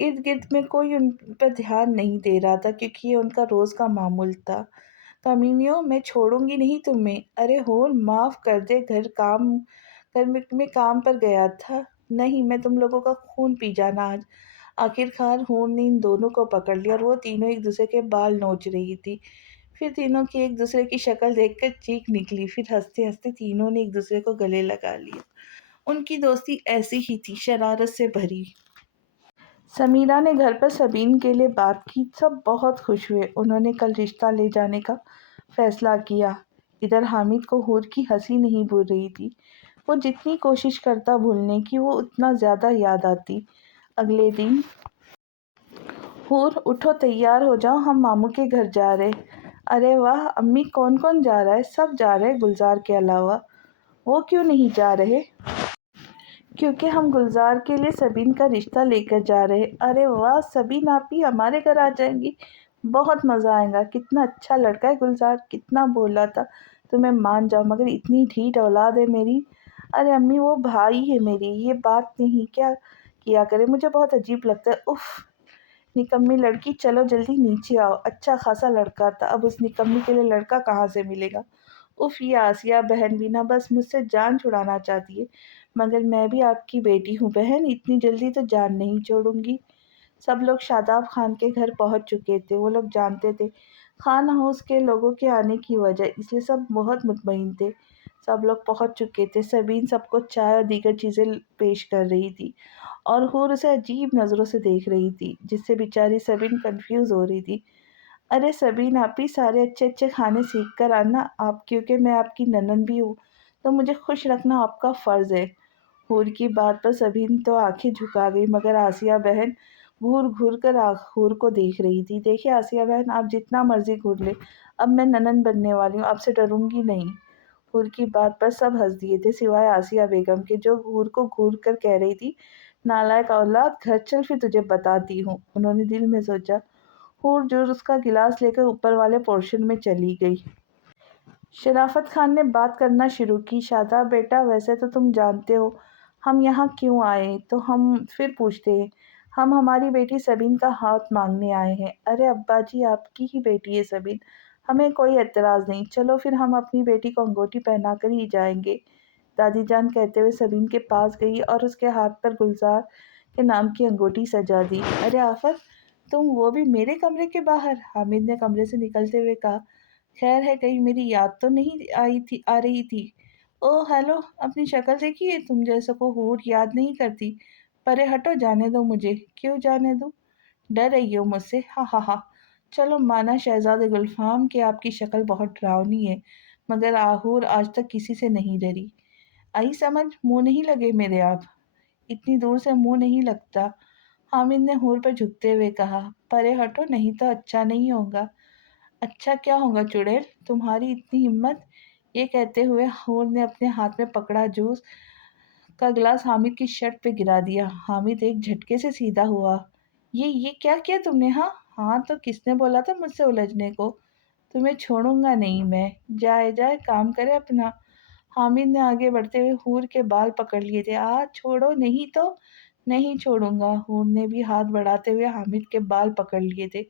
ارد گرد میں کوئی ان پر دھیان نہیں دے رہا تھا کیونکہ یہ ان کا روز کا معمول تھا۔ کمینیوں، میں چھوڑوں گی نہیں تمہیں۔ ارے ہور معاف کر دے، گھر میں کام پر گیا تھا۔ نہیں، میں تم لوگوں کا خون پی جانا آج۔ آخر کار ہور نے ان دونوں کو پکڑ لیا اور وہ تینوں ایک دوسرے کے بال نوچ رہی تھی۔ پھر تینوں کی ایک دوسرے کی شکل دیکھ کر چیخ نکلی، پھر ہنستے ہنستے تینوں نے ایک دوسرے کو گلے لگا لیا۔ ان کی دوستی ایسی ہی تھی، شرارت سے بھری۔ سمیرہ نے گھر پر سبین کے لیے بات کی، سب بہت خوش ہوئے۔ انہوں نے کل رشتہ لے جانے کا فیصلہ کیا۔ ادھر حامد کو حور کی ہنسی نہیں بھول رہی تھی۔ وہ جتنی کوشش کرتا بھولنے کی، وہ اتنا زیادہ یاد آتی۔ اگلے دن: حور اٹھو، تیار ہو جاؤ، ہم ماموں کے گھر جا رہے۔ ارے واہ امی، کون کون جا رہا ہے؟ سب جا رہے گلزار کے علاوہ۔ وہ کیوں نہیں جا رہے؟ کیونکہ ہم گلزار کے لیے سبین کا رشتہ لے کر جا رہے۔ ارے واہ، سبین آپی ہمارے گھر آ جائیں گی، بہت مزہ آئے گا۔ کتنا اچھا لڑکا ہے گلزار، کتنا بولا تھا تمہیں مان جاؤ، مگر اتنی ڈھیٹ اولاد ہے میری۔ ارے امی، وہ بھائی ہے میری، یہ بات نہیں کیا کیا کرے، مجھے بہت عجیب لگتا ہے۔ اف، نکمی لڑکی، چلو جلدی نیچے آؤ۔ اچھا خاصا لڑکا تھا، اب اس نکمی کے لیے لڑکا کہاں سے ملے گا؟ اف، یہ آسیہ بہن بھی نہ بس مجھ سے جان چھڑانا چاہتی ہے، مگر میں بھی آپ کی بیٹی ہوں بہن، اتنی جلدی تو جان نہیں چھوڑوں گی۔ سب لوگ شاداب خان کے گھر پہنچ چکے تھے۔ وہ لوگ جانتے تھے خان ہاؤس کے لوگوں کے آنے کی وجہ، اس لیے سب بہت مطمئن تھے۔ سب لوگ پہنچ چکے تھے۔ سبین سب کو چائے اور دیگر چیزیں پیش کر رہی تھی اور حور اسے عجیب نظروں سے دیکھ رہی تھی، جس سے بیچاری سبین کنفیوز ہو رہی تھی۔ ارے سبین آپی، سارے اچھے اچھے کھانے سیکھ کر آنا آپ، کیونکہ میں آپ کی ننند بھی ہوں تو مجھے خوش رکھنا آپ کا فرض ہے۔ حور کی بات پر سبین تو آنکھیں جھکا گئی، مگر آسیہ بہن گھور گھور کر حور کو دیکھ رہی تھی۔ دیکھیے آسیہ بہن، آپ جتنا مرضی گھور لے، اب میں ننند بننے والی ہوں، آپ سے ڈروں گی نہیں۔ حور کی بات پر سب ہنس دیے تھے سوائے آسیہ بیگم کے، جو حور کو گھور کر کہہ رہی تھی، نالائق اولاد، گھر چل پھر تجھے بتاتی ہوں۔ انہوں نے دل میں سوچا۔ حور جو اس کا گلاس لے کر اوپر والے پورشن میں چلی گئی۔ شرافت خان نے بات کرنا شروع کی۔ شاداب بیٹا، ویسے تو تم جانتے ہو ہم یہاں کیوں آئے، تو ہم پھر پوچھتے ہیں۔ ہم ہماری بیٹی سبین کا ہاتھ مانگنے آئے ہیں۔ ارے ابا جی، آپ کی ہی بیٹی ہے سبین، ہمیں کوئی اعتراض نہیں، چلو پھر ہم اپنی بیٹی کو انگوٹھی پہنا کر ہی جائیں گے۔ دادی جان کہتے ہوئے سبین کے پاس گئی اور اس کے ہاتھ پر گلزار کے نام کی انگوٹھی سجا دی۔ ارے آفت، تم وہ بھی میرے کمرے کے باہر؟ حامد نے کمرے سے نکلتے ہوئے کہا۔ خیر ہے، کہیں میری یاد تو نہیں آ رہی تھی؟ او ہیلو، اپنی شکل دیکھیے، تم جیسے کو حور یاد نہیں کرتی۔ پرے ہٹو، جانے دو مجھے۔ کیوں جانے دو؟ ڈر رہی ہو مجھ سے؟ ہاں ہاں ہاں۔ چلو مانا شہزادے گلفام کہ آپ کی شکل بہت ڈراؤنی ہے، مگر حور آج تک کسی سے نہیں ڈری۔ آئی سمجھ؟ منہ نہیں لگے میرے آپ، اتنی دور سے منہ نہیں لگتا۔ حامد نے حور پر جھکتے ہوئے کہا۔ پرے ہٹو، نہیں تو اچھا نہیں ہوگا۔ اچھا کیا ہوگا چڑیل، تمہاری اتنی ہمت؟ یہ کہتے ہوئے حور نے اپنے ہاتھ میں پکڑا جوس کا گلاس حامد کی شرٹ پہ گرا دیا۔ حامد ایک جھٹکے سے سیدھا ہوا۔ یہ کیا کیا تم نے؟ ہاں ہاں، تو کس نے بولا تھا مجھ سے الجھنے کو؟ تمہیں چھوڑوں گا نہیں میں، جائے جائے کام کرے اپنا۔ حامد نے آگے بڑھتے ہوئے حور کے بال پکڑ لیے تھے۔ چھوڑو، نہیں تو نہیں چھوڑوں گا۔ حور نے بھی ہاتھ بڑھاتے ہوئے حامد کے بال پکڑ لیے تھے۔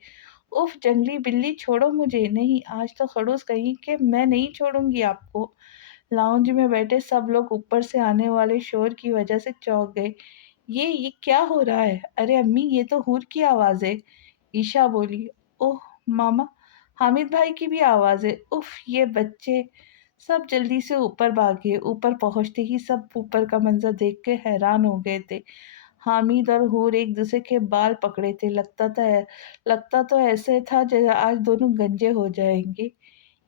اف جنگلی بلی، چھوڑو مجھے۔ نہیں، آج تو خڑوس کہیں کہ میں نہیں چھوڑوں گی آپ کو۔ لاؤنج میں بیٹھے سب لوگ اوپر سے آنے والے شور کی وجہ سے چونک گئے۔ یہ کیا ہو رہا ہے؟ ارے امی، یہ تو حور کی آواز ہے، عشا بولی۔ اوہ ماما، حامد بھائی کی بھی آواز ہے۔ اف، یہ بچے۔ سب جلدی سے اوپر بھاگے۔ اوپر پہنچتے ہی سب اوپر کا منظر دیکھ کے حیران ہو گئے تھے۔ حامد اور حور ایک دوسرے کے بال پکڑے تھے، لگتا تو ایسے تھا جیسے آج دونوں گنجے ہو جائیں گے۔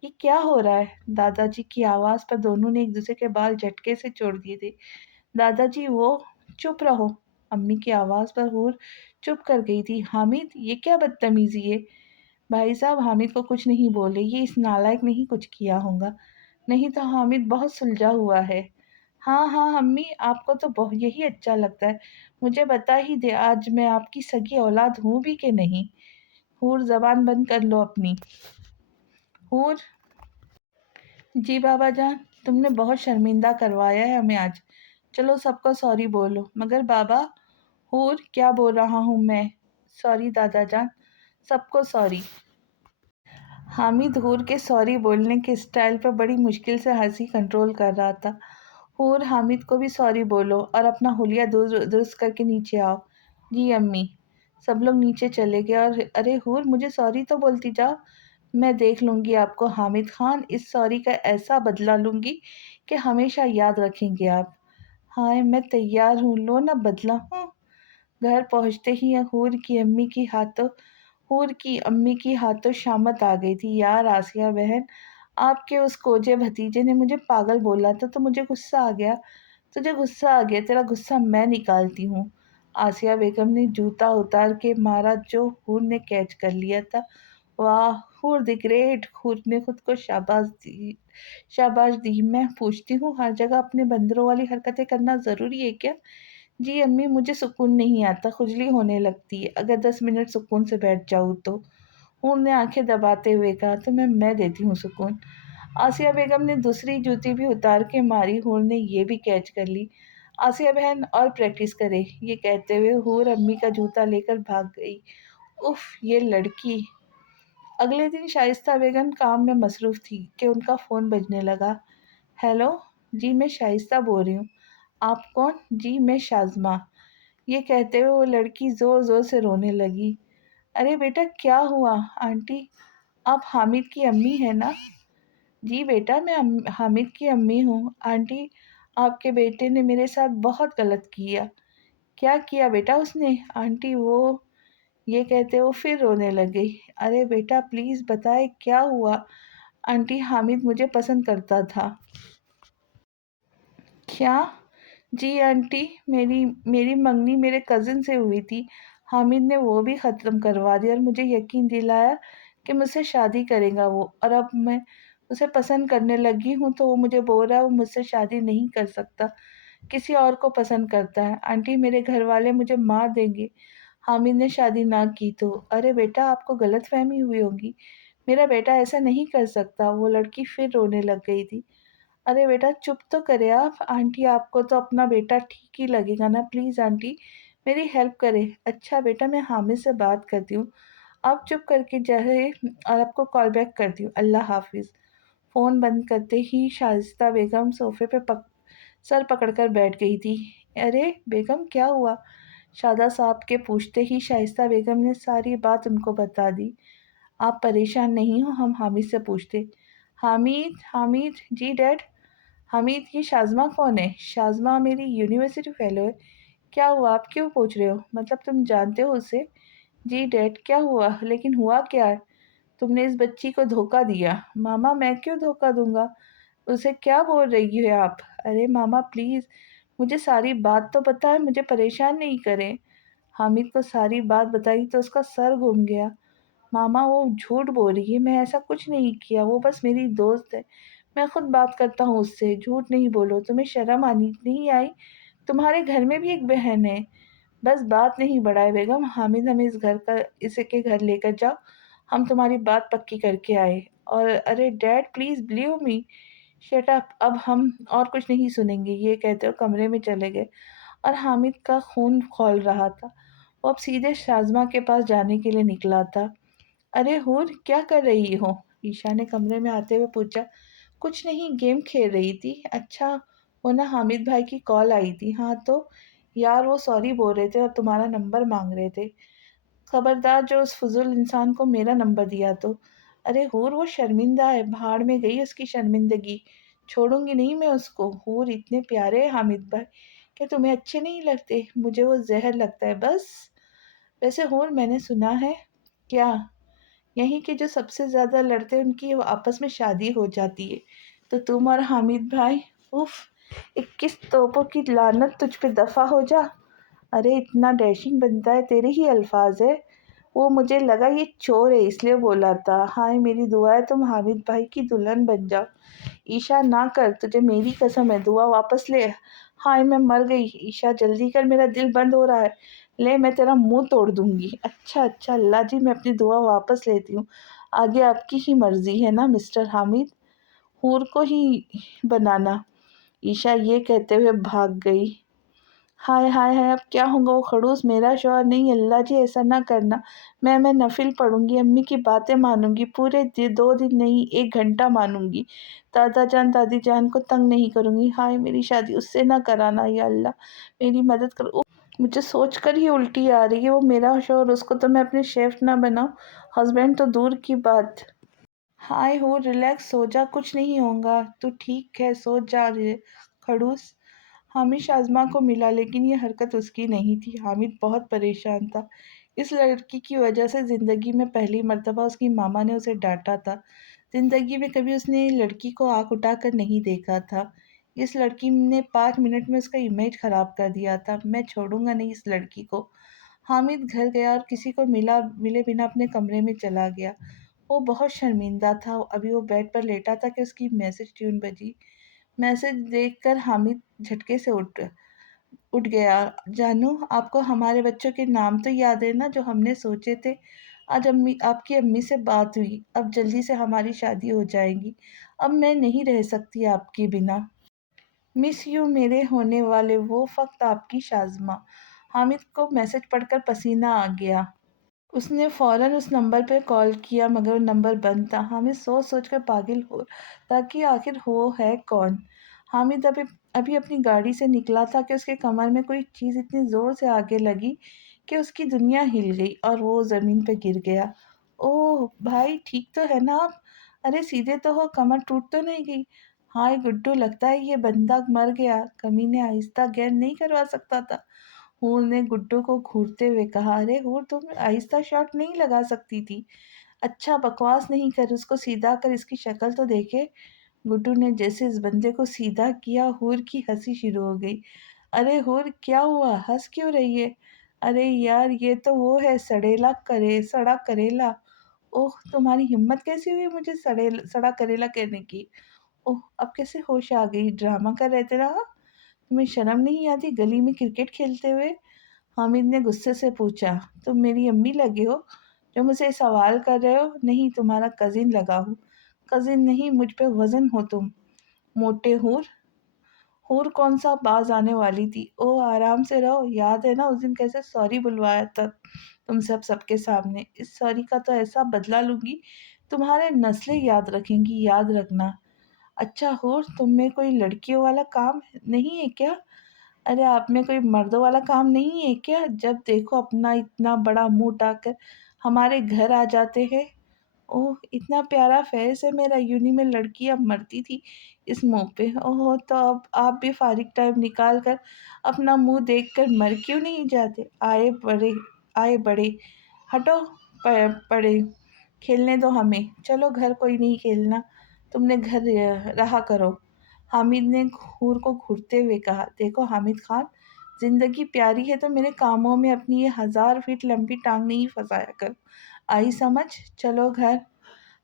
یہ کیا ہو رہا ہے؟ دادا جی کی آواز پر دونوں نے ایک دوسرے کے بال جھٹکے سے چھوڑ دیے تھے۔ دادا جی وہ… چپ رہو۔ امی کی آواز پر حور چپ کر گئی تھی۔ حامد، یہ کیا بدتمیزی ہے؟ بھائی صاحب حامد کو کچھ نہیں بولے، یہ اس نالائق نے ہی کچھ کیا ہوگا، نہیں تو حامد بہت سلجھا ہوا ہے۔ ہاں ہاں امی، آپ کو تو یہی اچھا لگتا ہے، مجھے بتا ہی دے آج میں آپ کی سگی اولاد ہوں بھی کہ نہیں۔ حور، زبان بند کر لو اپنی۔ حور، جی بابا جان، تم نے بہت شرمندہ کروایا ہے ہمیں آج، چلو سب کو سوری بولو۔ مگر بابا، हूर क्या बोल रहा हूँ मैं। सॉरी दादा जान, सबको सॉरी। हामिद हूर के सॉरी बोलने के स्टाइल पर बड़ी मुश्किल से हंसी कंट्रोल कर रहा था। हूर, हामिद को भी सॉरी बोलो और अपना हुलिया दुरुस्त करके नीचे आओ। जी अम्मी। सब लोग नीचे चले गए और अरे हूर, मुझे सॉरी तो बोलती जाओ। मैं देख लूँगी आपको हामिद खान, इस सॉरी का ऐसा बदला लूँगी कि हमेशा याद रखेंगे आप। हाय मैं तैयार हूँ, लो ना बदला हूँ। घर पहुँचते ही हूर की अम्मी की हाथों शामत आ गई थी। यार आसिया बहन, आपके उस कोजे भतीजे ने मुझे पागल बोला था तो मुझे गुस्सा आ गया। तुझे गुस्सा आ गया, तेरा गुस्सा मैं निकालती हूँ। आसिया बेगम ने जूता उतार के मारा जो हूर ने कैच कर लिया था। वाह हूर द ग्रेट, हूर ने खुद को शाबाश दी। मैं पूछती हूँ, हर जगह अपने बंदरों वाली हरकतें करना ज़रूरी है क्या? जी अम्मी, मुझे सुकून नहीं आता, खुजली होने लगती है अगर 10 मिनट सुकून से बैठ जाऊँ तो। हूर ने आंखें दबाते हुए कहा, तो मैं देती हूँ सुकून। आसिया बेगम ने दूसरी जूती भी उतार के मारी, हूर ने ये भी कैच कर ली। आसिया बहन और प्रैक्टिस करे, ये कहते हुए हूर अम्मी का जूता लेकर भाग गई। उफ, ये लड़की। अगले दिन शाइस्ता बेगम काम में मसरूफ़ थी कि उनका फ़ोन बजने लगा। हेलो, जी मैं शाइस्ता बोल रही हूँ। आप कौन? जी मैं शाज़मा। ये कहते हुए वो लड़की ज़ोर ज़ोर से रोने लगी। अरे बेटा क्या हुआ? आंटी, आप हामिद की अम्मी हैं ना? जी बेटा, मैं हामिद की अम्मी हूँ। आंटी, आपके बेटे ने मेरे साथ बहुत गलत किया। क्या किया बेटा उसने? आंटी वो, ये कहते वो फिर रोने लग गई। अरे बेटा प्लीज़ बताए क्या हुआ? आंटी, हामिद मुझे पसंद करता था। क्या? जी आंटी, मेरी मेरी मंगनी मेरे कज़िन से हुई थी। हामिद ने वो भी ख़त्म करवा दी और मुझे यकीन दिलाया कि मुझसे शादी करेगा वो, और अब मैं उसे पसंद करने लगी हूँ तो वो मुझे बोल रहा है वो मुझसे शादी नहीं कर सकता, किसी और को पसंद करता है। आंटी, मेरे घर वाले मुझे मार देंगे हामिद ने शादी ना की तो। अरे बेटा, आपको गलतफहमी हुई होगी, मेरा बेटा ऐसा नहीं कर सकता। वो लड़की फिर रोने लग गई थी। अरे बेटा चुप तो करे आप। आंटी, आपको तो अपना बेटा ठीक ही लगेगा ना, प्लीज़ आंटी मेरी हेल्प करें। अच्छा बेटा, मैं हामिद से बात करती हूँ, आप चुप करके जाए और आपको कॉल बैक करती हूँ। अल्लाह हाफिज़। फ़ोन बंद करते ही शाइस्ता बेगम सोफ़े पे सर पकड़कर बैठ गई थी। अरे बेगम क्या हुआ? शादा साहब के पूछते ही शाइस्ता बेगम ने सारी बात उनको बता दी। आप परेशान नहीं हो, हम हामिद से पूछते। हामिद, हामिद जी डैड। हामिद, ये शाज़मा कौन है? शाज़मा मेरी यूनिवर्सिटी फ़ेलो है। क्या हुआ, आप क्यों पूछ रहे हो? मतलब तुम जानते हो उसे? जी डैड, क्या हुआ? लेकिन हुआ क्या है? तुमने इस बच्ची को धोखा दिया। मामा, मैं क्यों धोखा दूंगा? उसे क्या बोल रही हो आप? अरे मामा प्लीज़, मुझे सारी बात तो पता है, मुझे परेशान नहीं करें। हामिद को सारी बात बताई तो उसका सर घूम गया। मामा वो झूठ बोल रही है, मैं ऐसा कुछ नहीं किया, वो बस मेरी दोस्त है, मैं खुद बात करता हूँ उससे। झूठ नहीं बोलो, तुम्हें शर्म आनी नहीं आई? तुम्हारे घर में भी एक बहन है। बस बात नहीं बढ़ाए बेगम, हामिद हमें इसे के घर लेकर जाओ, हम तुम्हारी बात पक्की करके आए। और अरे dad please believe me. Shut up, अब हम और कुछ नहीं सुनेंगे। ये कहते हुए कमरे में चले गए और हामिद का खून खौल रहा था। वो अब सीधे शाज़मा के पास जाने के लिए निकला था। अरे हूर, क्या कर रही हो? ईशा ने कमरे में आते हुए पूछा। कुछ नहीं, गेम खेल रही थी। अच्छा, वो ना हामिद भाई की कॉल आई थी। हाँ तो? यार वो सॉरी बोल रहे थे और तुम्हारा नंबर मांग रहे थे। खबरदार जो उस फजूल इंसान को मेरा नंबर दिया तो। अरे हूर, वो शर्मिंदा है, भाड़ में गई उसकी शर्मिंदगी, छोड़ूंगी नहीं मैं उसको। हूर, इतने प्यारे हैं हामिद भाई, क्या तुम्हें अच्छे नहीं लगते? मुझे वो जहर लगता है बस। वैसे हूर, मैंने सुना है। क्या? यहीं के जो सबसे ज़्यादा लड़ते हैं उनकी वो आपस में शादी हो जाती है, तो तुम और हामिद भाई। उफ, 21 तोपों की लानत तुझ पे दफ़ा हो जा। अरे इतना डैशिंग बनता है, तेरे ही अल्फाज है। वो मुझे लगा ये चोर है इसलिए बोला था। हाय मेरी दुआ है तुम हामिद भाई की दुल्हन बन जाओ। ईशा ना कर, तुझे मेरी कसम है, दुआ वापस ले। हाय मैं मर गई। ईशा जल्दी कर, मेरा दिल बंद हो रहा है। ले, मैं तेरा मुंह तोड़ दूंगी। अच्छा अच्छा अल्लाह जी, मैं अपनी दुआ वापस लेती हूँ, आगे आपकी ही मर्जी है ना मिस्टर हामिद, हूर को ही बनाना। ईशा ये कहते हुए भाग गई। ہائے ہائے ہائے اب کیا ہوگا، وہ خڑوس میرا شوہر نہیں، اللہ جی ایسا نہ کرنا، میں نفل پڑھوں گی، امی کی باتیں مانوں گی، پورے 2 دن نہیں 1 گھنٹہ مانوں گی، دادا جان دادی جان کو تنگ نہیں کروں گی، ہائے میری شادی اس سے نہ کرانا یا اللہ میری مدد کرو۔ مجھے سوچ کر ہی الٹی آ رہی ہے، وہ میرا شوہر، اس کو تو میں اپنے شیف نہ بناؤں، ہسبینڈ تو دور کی بات۔ ہائے ہو ریلیکس ہو جا، کچھ نہیں ہوگا، تو ٹھیک ہے سو جا رہے کھڑوس۔ حامد شازمہ کو ملا لیکن یہ حرکت اس کی نہیں تھی۔ حامد بہت پریشان تھا، اس لڑکی کی وجہ سے زندگی میں پہلی مرتبہ اس کی ماما نے اسے ڈانٹا تھا۔ زندگی میں کبھی اس نے لڑکی کو آنکھ اٹھا کر نہیں دیکھا تھا۔ اس لڑکی نے 5 منٹ میں اس کا امیج خراب کر دیا تھا۔ میں چھوڑوں گا نہیں اس لڑکی کو۔ حامد گھر گیا اور کسی کو ملے بنا اپنے کمرے میں چلا گیا۔ وہ بہت شرمندہ تھا، ابھی وہ بیڈ پر لیٹا تھا کہ اس کی میسج ٹیون بجی۔ میسج دیکھ کر حامد جھٹکے سے اٹھ گیا۔ جانو آپ کو ہمارے بچوں کے نام تو یاد ہے نا جو ہم نے سوچے تھے؟ آج آپ کی امی سے بات ہوئی، اب جلدی سے ہماری شادی ہو جائے گی، اب میں نہیں رہ سکتی آپ کے بنا۔ مس یو میرے ہونے والے، وہ وقت آپ کی شازمہ۔ حامد کو میسج پڑھ کر پسینہ آ گیا۔ اس نے فوراً اس نمبر پہ کال کیا مگر وہ نمبر بند تھا۔ حامد سوچ سوچ کر پاگل ہو رہا کہ آخر وہ ہے کون۔ حامد ابھی اپنی گاڑی سے نکلا تھا کہ اس کے کمر میں کوئی چیز اتنی زور سے آگے لگی کہ اس کی دنیا ہل گئی اور وہ زمین پہ گر گیا۔ اوہ بھائی ٹھیک تو ہے نا آپ؟ ارے سیدھے تو ہو، کمر ٹوٹ تو نہیں گئی؟ ہائے گڈو، لگتا ہے یہ بندہ مر گیا، کمینے آہستہ گیئر نہیں کروا سکتا تھا۔ حور نے گڈو کو گھورتے ہوئے کہا، ارے حور تم آہستہ شاٹ نہیں لگا سکتی تھی؟ اچھا بکواس نہیں کر، اس کو سیدھا کر، اس کی شکل تو دیکھے۔ گڈو نے جیسے اس بندے کو سیدھا کیا حور کی ہنسی شروع ہو گئی۔ ارے حور کیا ہوا، ہنس کیوں رہی ہے؟ ارے یار یہ تو وہ ہے سڑا کریلا۔ اوہ تمہاری ہمت کیسی ہوئی مجھے سڑا کریلا کہنے کی؟ اوہ اب کیسے ہوش آ گئی، ڈرامہ کر رہتے رہا؟ تمہیں شرم نہیں آتی گلی میں کرکٹ کھیلتے ہوئے؟ حامد نے غصے سے پوچھا، تم میری امی لگے ہو جو مجھے سوال کر رہے ہو؟ نہیں تمہارا کزن لگا ہوں۔ کزن نہیں، مجھ پہ وزن ہو تم، موٹے حور۔ حور کون سا باز آنے والی تھی؟ او آرام سے رہو، یاد ہے نا اس دن کیسے سوری بلوایا تھا تم سب کے سامنے؟ اس سوری کا تو ایسا بدلہ لوں گی تمہارے نسلیں یاد رکھیں گی، یاد رکھنا۔ اچھا حور تم میں کوئی لڑکیوں والا کام نہیں ہے کیا؟ ارے آپ میں کوئی مردوں والا کام نہیں ہے کیا؟ جب دیکھو اپنا اتنا بڑا منہ اٹھا کر ہمارے گھر آ جاتے ہیں۔ اوہ اتنا پیارا فیس ہے میرا، یونی میں لڑکی اب مرتی تھی اس منہ پہ۔ اوہ تو اب آپ بھی فارغ ٹائم نکال کر اپنا منہ دیکھ کر مر کیوں نہیں جاتے؟ آئے بڑے ہٹو پڑے، کھیلنے دو ہمیں، چلو گھر کوئی نہیں کھیلنا، تم نے گھر رہا کرو۔ حامد نے حور کو گھورتے ہوئے کہا، دیکھو حامد خان، زندگی پیاری ہے تو میرے کاموں میں اپنی یہ 1000 فٹ لمبی ٹانگ نہیں پھنسایا کر، آئی سمجھ؟ چلو گھر۔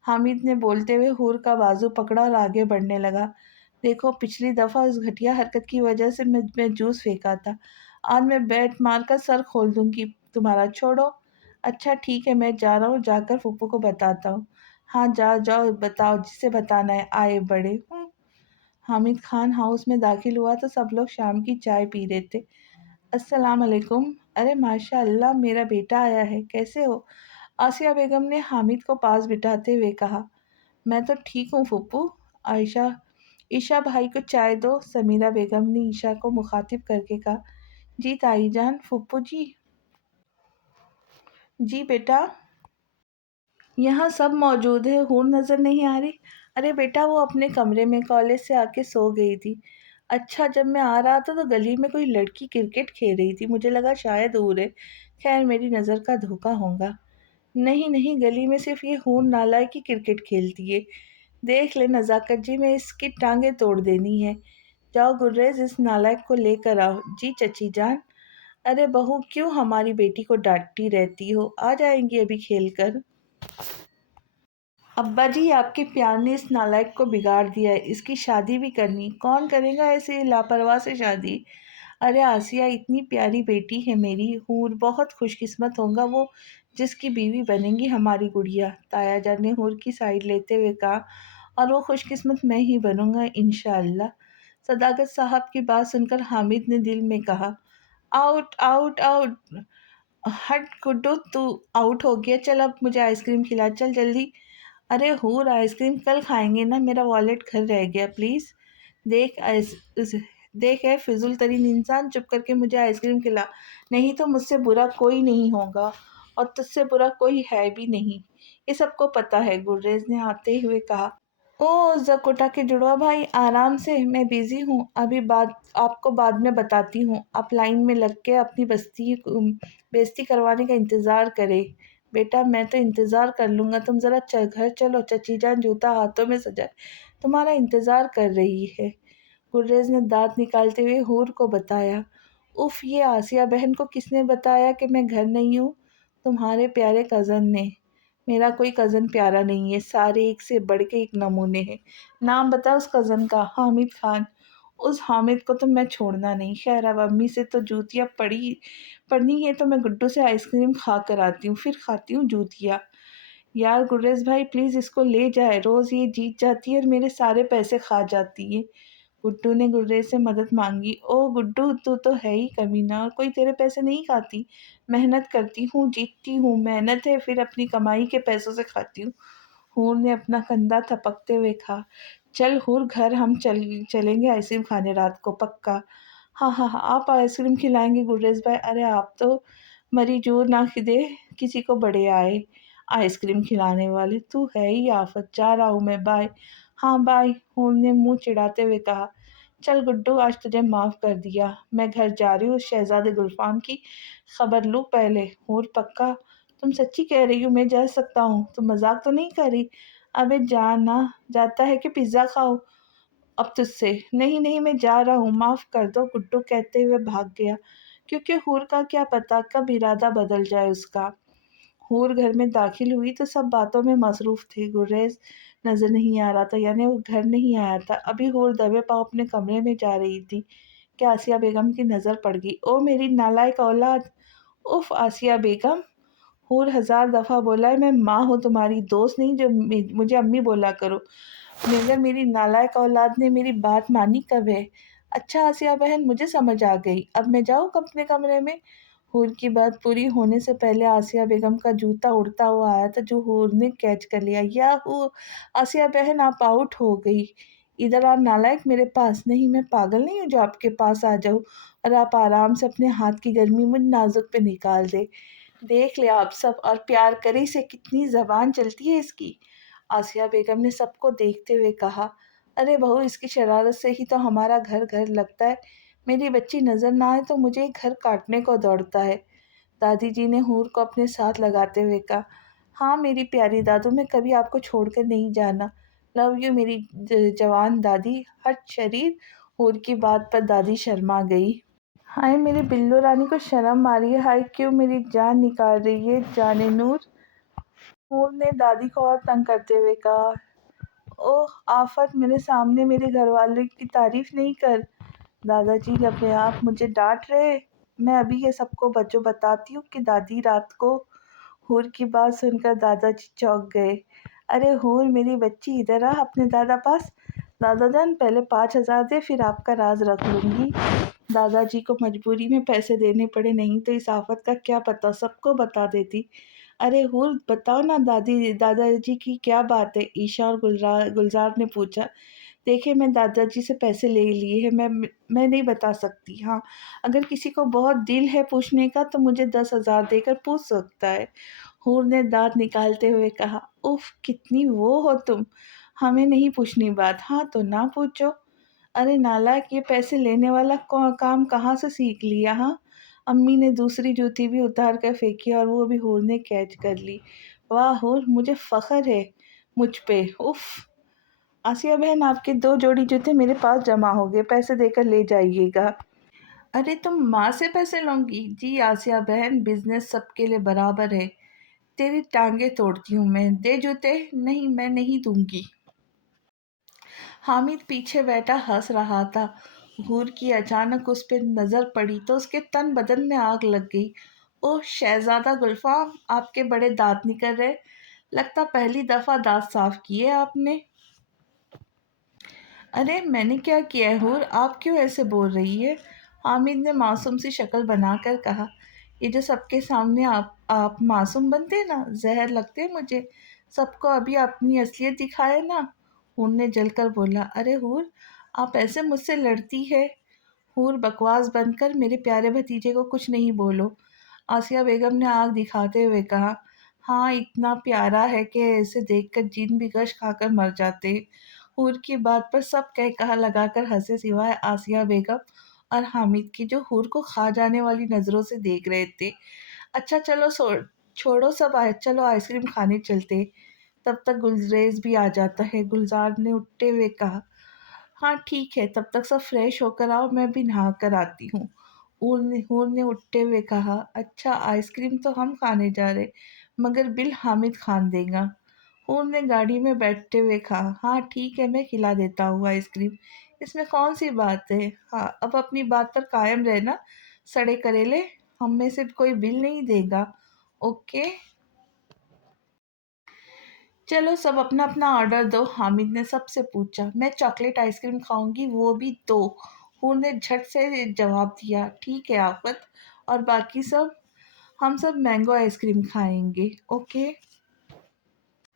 حامد نے بولتے ہوئے حور کا بازو پکڑا اور آگے بڑھنے لگا۔ دیکھو پچھلی دفعہ اس گھٹیا حرکت کی وجہ سے میں جوس پھینکا تھا، آج میں بیٹ مار کر سر کھول دوں گی تمہارا، چھوڑو۔ اچھا ٹھیک ہے میں جا رہا ہوں، جا کر پھپھو کو بتاتا ہوں۔ ہاں جاؤ بتاؤ جسے بتانا ہے، آئے بڑے۔ حامد خان ہاؤس میں داخل ہوا تو سب لوگ شام کی چائے پی رہے تھے۔ السلام علیکم۔ ارے ماشاء اللہ میرا بیٹا آیا ہے، کیسے ہو؟ آسیہ بیگم نے حامد کو پاس بٹھاتے ہوئے کہا۔ میں تو ٹھیک ہوں پھپھو۔ عائشہ بھائی کو چائے دو، سمیرہ بیگم نے عائشہ کو مخاطب کر کے کہا۔ جی تائی جان۔ پھپھو جی؟ جی بیٹا۔ یہاں سب موجود ہے، حور نظر نہیں آ رہی؟ ارے بیٹا وہ اپنے کمرے میں کالج سے آ کے سو گئی تھی۔ اچھا جب میں آ رہا تھا تو گلی میں کوئی لڑکی کرکٹ کھیل رہی تھی، مجھے لگا شاید حور ہے، خیر میری نظر کا دھوکہ ہوگا۔ نہیں گلی میں صرف یہ حور نالائق کی کرکٹ کھیلتی ہے، دیکھ لے نزاکت جی، میں اس کی ٹانگیں توڑ دینی ہے، جاؤ گریز اس نالائق کو لے کر آؤ۔ جی چچی جان۔ ارے بہو کیوں ہماری بیٹی کو ڈانٹتی رہتی ہو، آ جائیں گی ابھی کھیل کر۔ ابا جی آپ کے پیار نے اس نالائق کو بگاڑ دیا ہے، اس کی شادی بھی کرنی، کون کرے گا ایسے لاپرواہ سے شادی؟ ارے آسیہ اتنی پیاری بیٹی ہے میری، حور بہت خوش قسمت ہوگا وہ جس کی بیوی بنے گی ہماری گڑیا، تایا جان نے حور کی سائیڈ لیتے ہوئے کہا، اور وہ خوش قسمت میں ہی بنوں گا انشاءاللہ۔ صداقت صاحب کی بات سن کر حامد نے دل میں کہا، आउट आउट आउट। हट गुड्डू, तू आउट हो गया, चल अब मुझे आइसक्रीम खिला, चल जल्दी। अरे हूर, आइसक्रीम कल खाएंगे ना, मेरा वॉलेट घर रह गया प्लीज। देख देख है फिजूल तरीन इंसान, चुप करके मुझे आइसक्रीम खिला, नहीं तो मुझसे बुरा कोई नहीं होगा, और तुझसे बुरा कोई है भी नहीं, ये सबको पता है, गुर्रेज ने आते हुए कहा। ओ जकोटा के जुड़वा भाई, आराम से, मैं बिजी हूँ, अभी बात आपको बाद में बताती हूँ, आप लाइन में लग के अपनी बेइज्जती करवाने का इंतज़ार करे। बेटा मैं तो इंतज़ार कर लूँगा, तुम ज़रा घर चलो, चची जान जूता हाथों में सजाए तुम्हारा इंतज़ार कर रही है। गुर्रेज ने दांत निकालते हुए हूर को बताया। उफ, ये आसिया बहन को किसने बताया कि मैं घर नहीं हूँ? तुम्हारे प्यारे कज़न ने। मेरा कोई कज़न प्यारा नहीं है, सारे एक से बढ़ के एक नमूने हैं। नाम बता उस कज़न का। हामिद खान। उस हामिद को तो मैं छोड़ना नहीं। खैर अब अम्मी से तो जूतियाँ पड़नी है, तो मैं गुड्डू से आइसक्रीम खा कर आती हूँ, फिर खाती हूँ जूतियाँ। यार गुर्रेज भाई प्लीज़ इसको ले जाए, रोज़ ये जीत जाती है और मेरे सारे पैसे खा जाती है। गुड्डू ने गुर्रेज से मदद मांगी। ओ गुड्डू, तू तो है ही कमीना, और कोई तेरे पैसे नहीं खाती। मेहनत करती हूँ, जीतती हूँ, मेहनत है, फिर अपनी कमाई के पैसों से खाती हूँ। हूर ने अपना कंधा थपकते हुए कहा। चल हूर, घर हम चलेंगे आइसक्रीम खाने रात को, पक्का। हाँ हाँ हाँ, आप आइसक्रीम खिलाएंगे गुर्रेज भाई? अरे आप तो मरी जोर ना खिदे, किसी को बड़े आए आइसक्रीम खिलाने वाले। तू है ही आफत, जा रहा हूँ मैं, बाय। हाँ बाय, हूर ने मुंह चिढ़ाते हुए कहा। चल गुड्डू, आज तुझे माफ़ कर दिया, मैं घर जा रही हूँ, शहजादे गुलफाम की खबर लूँ पहले। हूर पक्का? तुम सच्ची कह रही हो मैं जा सकता हूँ? तुम मजाक तो नहीं कर रही? अबे जाना जाता है कि पिज़्ज़ा खाओ अब तुझसे। नहीं नहीं, मैं जा रहा हूँ, माफ़ कर दो, गुड्डू कहते हुए भाग गया, क्योंकि हूर का क्या पता कब इरादा बदल जाए उसका। हूर घर में दाखिल हुई तो सब बातों में मसरूफ़ थे। गुर्रेज नज़र नहीं आ रहा था, यानी वो घर नहीं आया था। अभी हूर दबे पाँव अपने कमरे में जा रही थी कि आसिया बेगम की नज़र पड़ गई। ओ मेरी नालायक औलाद! उफ़ आसिया बेगम! हूर हज़ार दफ़ा बोला है, मैं माँ हूँ तुम्हारी, दोस्त नहीं जो मुझे अम्मी बोला करो। मगर मेरी नालायक औलाद ने मेरी बात मानी कब है? अच्छा आसिया बहन, मुझे समझ आ गई, अब मैं जाऊँ अपने कमरे में? हूर की बात पूरी होने से पहले आसिया बेगम का जूता उड़ता हुआ आया था, जो हूर ने कैच कर लिया। याहू! आसिया बहन, आप आउट हो गई। इधर आ नालायक, मेरे पास। नहीं, मैं पागल नहीं हूँ जो आपके पास आ जाऊँ और आप आराम से अपने हाथ की गर्मी मुझ नाजुक पे निकाल दे। देख ले आप सब, और प्यार करे से कितनी जबान चलती है इसकी। आसिया बेगम ने सबको देखते हुए कहा। अरे बहू, इसकी शरारत से ही तो हमारा घर घर लगता है। मेरी बच्ची नजर ना आए तो मुझे घर काटने को दौड़ता है। दादी जी ने हूर को अपने साथ लगाते हुए कहा। हाँ मेरी प्यारी दादू, मैं कभी आपको छोड़कर नहीं जाना। लव यू मेरी जवान दादी। हट शरीर। हूर की बात पर दादी शर्मा गई। हाय मेरी बिल्लो रानी को शर्म आ रही है, हाय क्यों मेरी जान निकाल रही है जाने नूर। नूर ने दादी को और तंग करते हुए कहा। ओह आफत, मेरे सामने मेरे घर वाले की तारीफ नहीं कर। दादाजी अपने आप मुझे डांट रहे। मैं अभी ये सबको बच्चों बताती हूँ कि दादी रात को। हूर की बात सुनकर दादाजी चौंक गए। अरे हूर मेरी बच्ची, इधर आ अपने दादा पास। दादा जान, पहले 5,000 दे, फिर आपका राज रख लूंगी। दादाजी को मजबूरी में पैसे देने पड़े, नहीं तो इस आफत का क्या पता, सबको बता देती। अरे हूर बताओ ना दादी, दादाजी की क्या बात है? ईशा और गुलजार ने पूछा। देखिए मैं दादाजी से पैसे ले लिए हैं, मैं नहीं बता सकती। हाँ, अगर किसी को बहुत दिल है पूछने का तो मुझे 10,000 देकर पूछ सकता है। हूर ने दांत निकालते हुए कहा। उफ, कितनी वो हो तुम, हमें नहीं पूछनी बात। हाँ तो ना पूछो। अरे नालायक, ये पैसे लेने वाला काम कहाँ से सीख लिया? हाँ, अम्मी ने दूसरी जूती भी उतार कर फेंकी और वो भी हूर ने कैच कर ली। वाह हूर, मुझे फख्र है मुझ पे। उफ। आसिया बहन, आपके 2 जोड़ी जूते मेरे पास जमा हो गए, पैसे देकर ले जाइएगा। अरे तुम माँ से पैसे लोगी? जी आसिया बहन, बिजनेस सबके लिए बराबर है। तेरी टांगे तोड़ती हूँ मैं, दे जूते। नहीं, मैं नहीं दूंगी। हामिद पीछे बैठा हंस रहा था। हूर की अचानक उस पर नज़र पड़ी तो उसके तन बदन में आग लग गई। ओह शहजादा गुलफाम, आपके बड़े दांत निकल रहे, लगता पहली दफ़ा दांत साफ किए आपने। अरे मैंने क्या किया है हूर, आप क्यों ऐसे बोल रही है? हामिद ने मासूम सी शक्ल बनाकर कहा, ये जो सबके सामने आप मासूम बनते हैं ना, जहर लगते हैं मुझे। सबको अभी अपनी असलियत दिखाए ना। हूर ने जलकर बोला, अरे हूर, आप ऐसे मुझसे लड़ती है। हूर, बकवास बंद कर, मेरे प्यारे भतीजे को कुछ नहीं बोलो। आसिया बेगम ने आग दिखाते हुए कहा, हाँ इतना प्यारा है कि ऐसे देखकर जिन भी गश खाकर मर जाते। हूर की बात पर सब कह कहा लगाकर हंसे, सिवाय आसिया बेगम और हामिद की, जो हूर को खा जाने वाली नजरों से देख रहे थे। अच्छा चलो, छोड़ो सब, आए चलो आइसक्रीम खाने चलते। तब तक गुलरेज भी आ जाता है, गुलजार ने उठते हुए कहा। हाँ ठीक है, तब तक सब फ्रेश होकर आओ, मैं भी नहा कर आती हूँ। हूर ने उठते हुए कहा, अच्छा आइसक्रीम तो हम खाने जा रहे, मगर बिल हामिद खान देगा। हूर ने गाड़ी में बैठते हुए कहा, हाँ ठीक है, मैं खिला देता हूँ आइसक्रीम, इसमें कौन सी बात है। हाँ अब अपनी बात पर कायम रहना, सड़े करेले, हम में से कोई बिल नहीं देगा। ओके, चलो सब अपना अपना ऑर्डर दो। हामिद ने सबसे पूछा, मैं चॉकलेट आइसक्रीम खाऊंगी, वो भी दो। हूर ने झट से जवाब दिया, ठीक है आफत, और बाकी सब, हम सब मैंगो आइसक्रीम खाएंगे। ओके।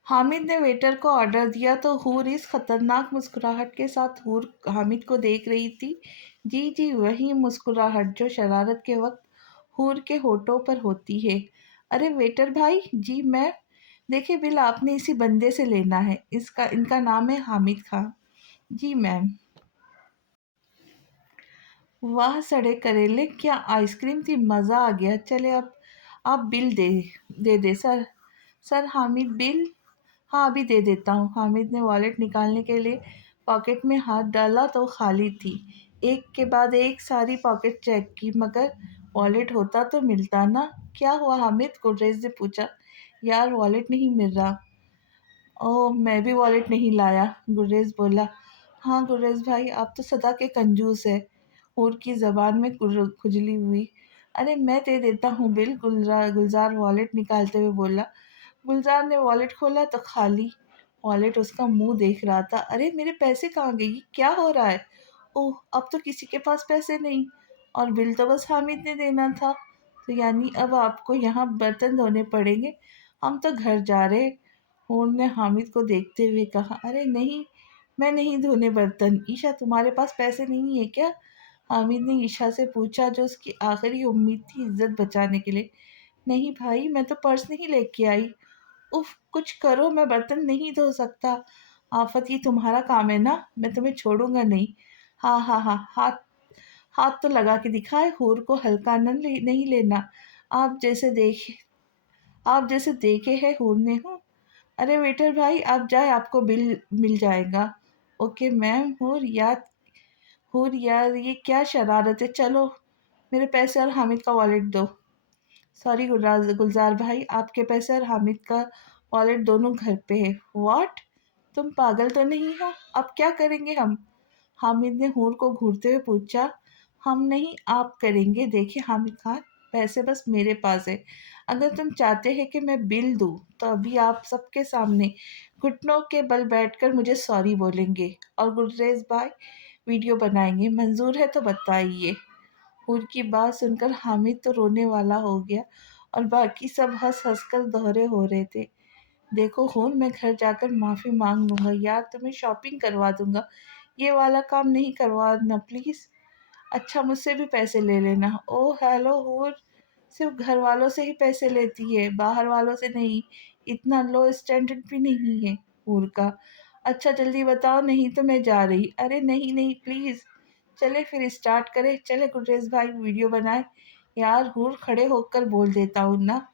हामिद ने वेटर को ऑर्डर दिया तो हूर इस खतरनाक मुस्कुराहट के साथ हूर हामिद को देख रही थी। जी जी, वही मुस्कुराहट जो शरारत के वक्त हूर के होठों पर होती है। अरे वेटर भाई, जी मैम, देखिए बिल आपने इसी बंदे से लेना है, इसका इनका नाम है हामिद खां। जी मैम। वाह सड़े करेले, क्या आइसक्रीम थी, मज़ा आ गया। चले अब आप बिल दे सर। Sir Hamid bill. हाँ अभी दे देता हूँ। हामिद ने वॉलेट निकालने के लिए पॉकेट में हाथ डाला तो खाली थी। एक के बाद एक सारी पॉकेट चेक की, मगर वॉलेट होता तो मिलता ना। क्या हुआ हामिद, गुर्रेज ने पूछा। यार वॉलेट नहीं मिल रहा। ओह मैं भी वॉलेट नहीं लाया, गुर्रेज बोला। हाँ गुर्रेज भाई, आप तो सदा के कंजूस है। हूर की जबान में खुजली हुई। अरे मैं दे देता हूँ बिल, गुलजार वॉलेट निकालते हुए बोला। गुलजार ने वॉलेट खोला तो खाली। वॉलेट उसका मुंह देख रहा था। अरे मेरे पैसे कहाँ गए, ये क्या हो रहा है। ओह अब तो किसी के पास पैसे नहीं, और बिल तो बस हामिद ने देना था। तो यानी अब आपको यहाँ बर्तन धोने पड़ेंगे, हम तो घर जा रहे। हूर ने हामिद को देखते हुए कहा, अरे नहीं, मैं नहीं धोने बर्तन। ईशा तुम्हारे पास पैसे नहीं है क्या। हामिद ने ईशा से पूछा, जो उसकी आखिरी उम्मीद थी इज्जत बचाने के लिए। नहीं भाई, मैं तो पर्स नहीं लेके आई। उफ कुछ करो, मैं बर्तन नहीं धो सकता। आफत, ये तुम्हारा काम है ना, मैं तुम्हें छोड़ूंगा नहीं। हाँ हाँ हाँ, हाथ हाथ तो लगा के दिखाए, हूर को हल्का नहीं लेना। आप जैसे देखे आप जैसे देखे हैं हूर ने हूँ। अरे वेटर भाई आप जाए, आपको बिल मिल जाएगा। Okay ma'am. हूर यार ये क्या शरारत है, चलो मेरे पैसे और हामिद का वॉलेट दो। सॉरी गुलजार भाई, आपके पैसे और हामिद का वॉलेट दोनों घर पे है। व्हाट, तुम पागल तो नहीं हो, अब क्या करेंगे हम। हामिद ने हूर को घूरते हुए पूछा। हम नहीं, आप करेंगे। देखिए हामिद खान, पैसे बस मेरे पास है। अगर तुम चाहते हैं कि मैं बिल दूं तो अभी आप सबके सामने घुटनों के बल बैठकर मुझे सॉरी बोलेंगे, और गुलरेज भाई वीडियो बनाएंगे। मंजूर है तो बताइए। हूर की बात सुनकर हामिद तो रोने वाला हो गया, और बाकी सब हंस हंस कर दोहरे हो रहे थे। देखो हूर, मैं घर जाकर माफ़ी मांग लूँगा यार, तुम्हें शॉपिंग करवा दूँगा, ये वाला काम नहीं करवाना प्लीज़। अच्छा मुझसे भी पैसे ले लेना। ओह हेलो हूर, सिर्फ घर वालों से ही पैसे लेती है, बाहर वालों से नहीं। इतना लो स्टैंडर्ड भी नहीं है हूर का। अच्छा जल्दी बताओ, नहीं तो मैं जा रही। अरे नहीं नहीं प्लीज़, चले फिर स्टार्ट करें। चले गुरेज भाई वीडियो बनाए। यार हूर, खड़े होकर बोल देता हूँ ना।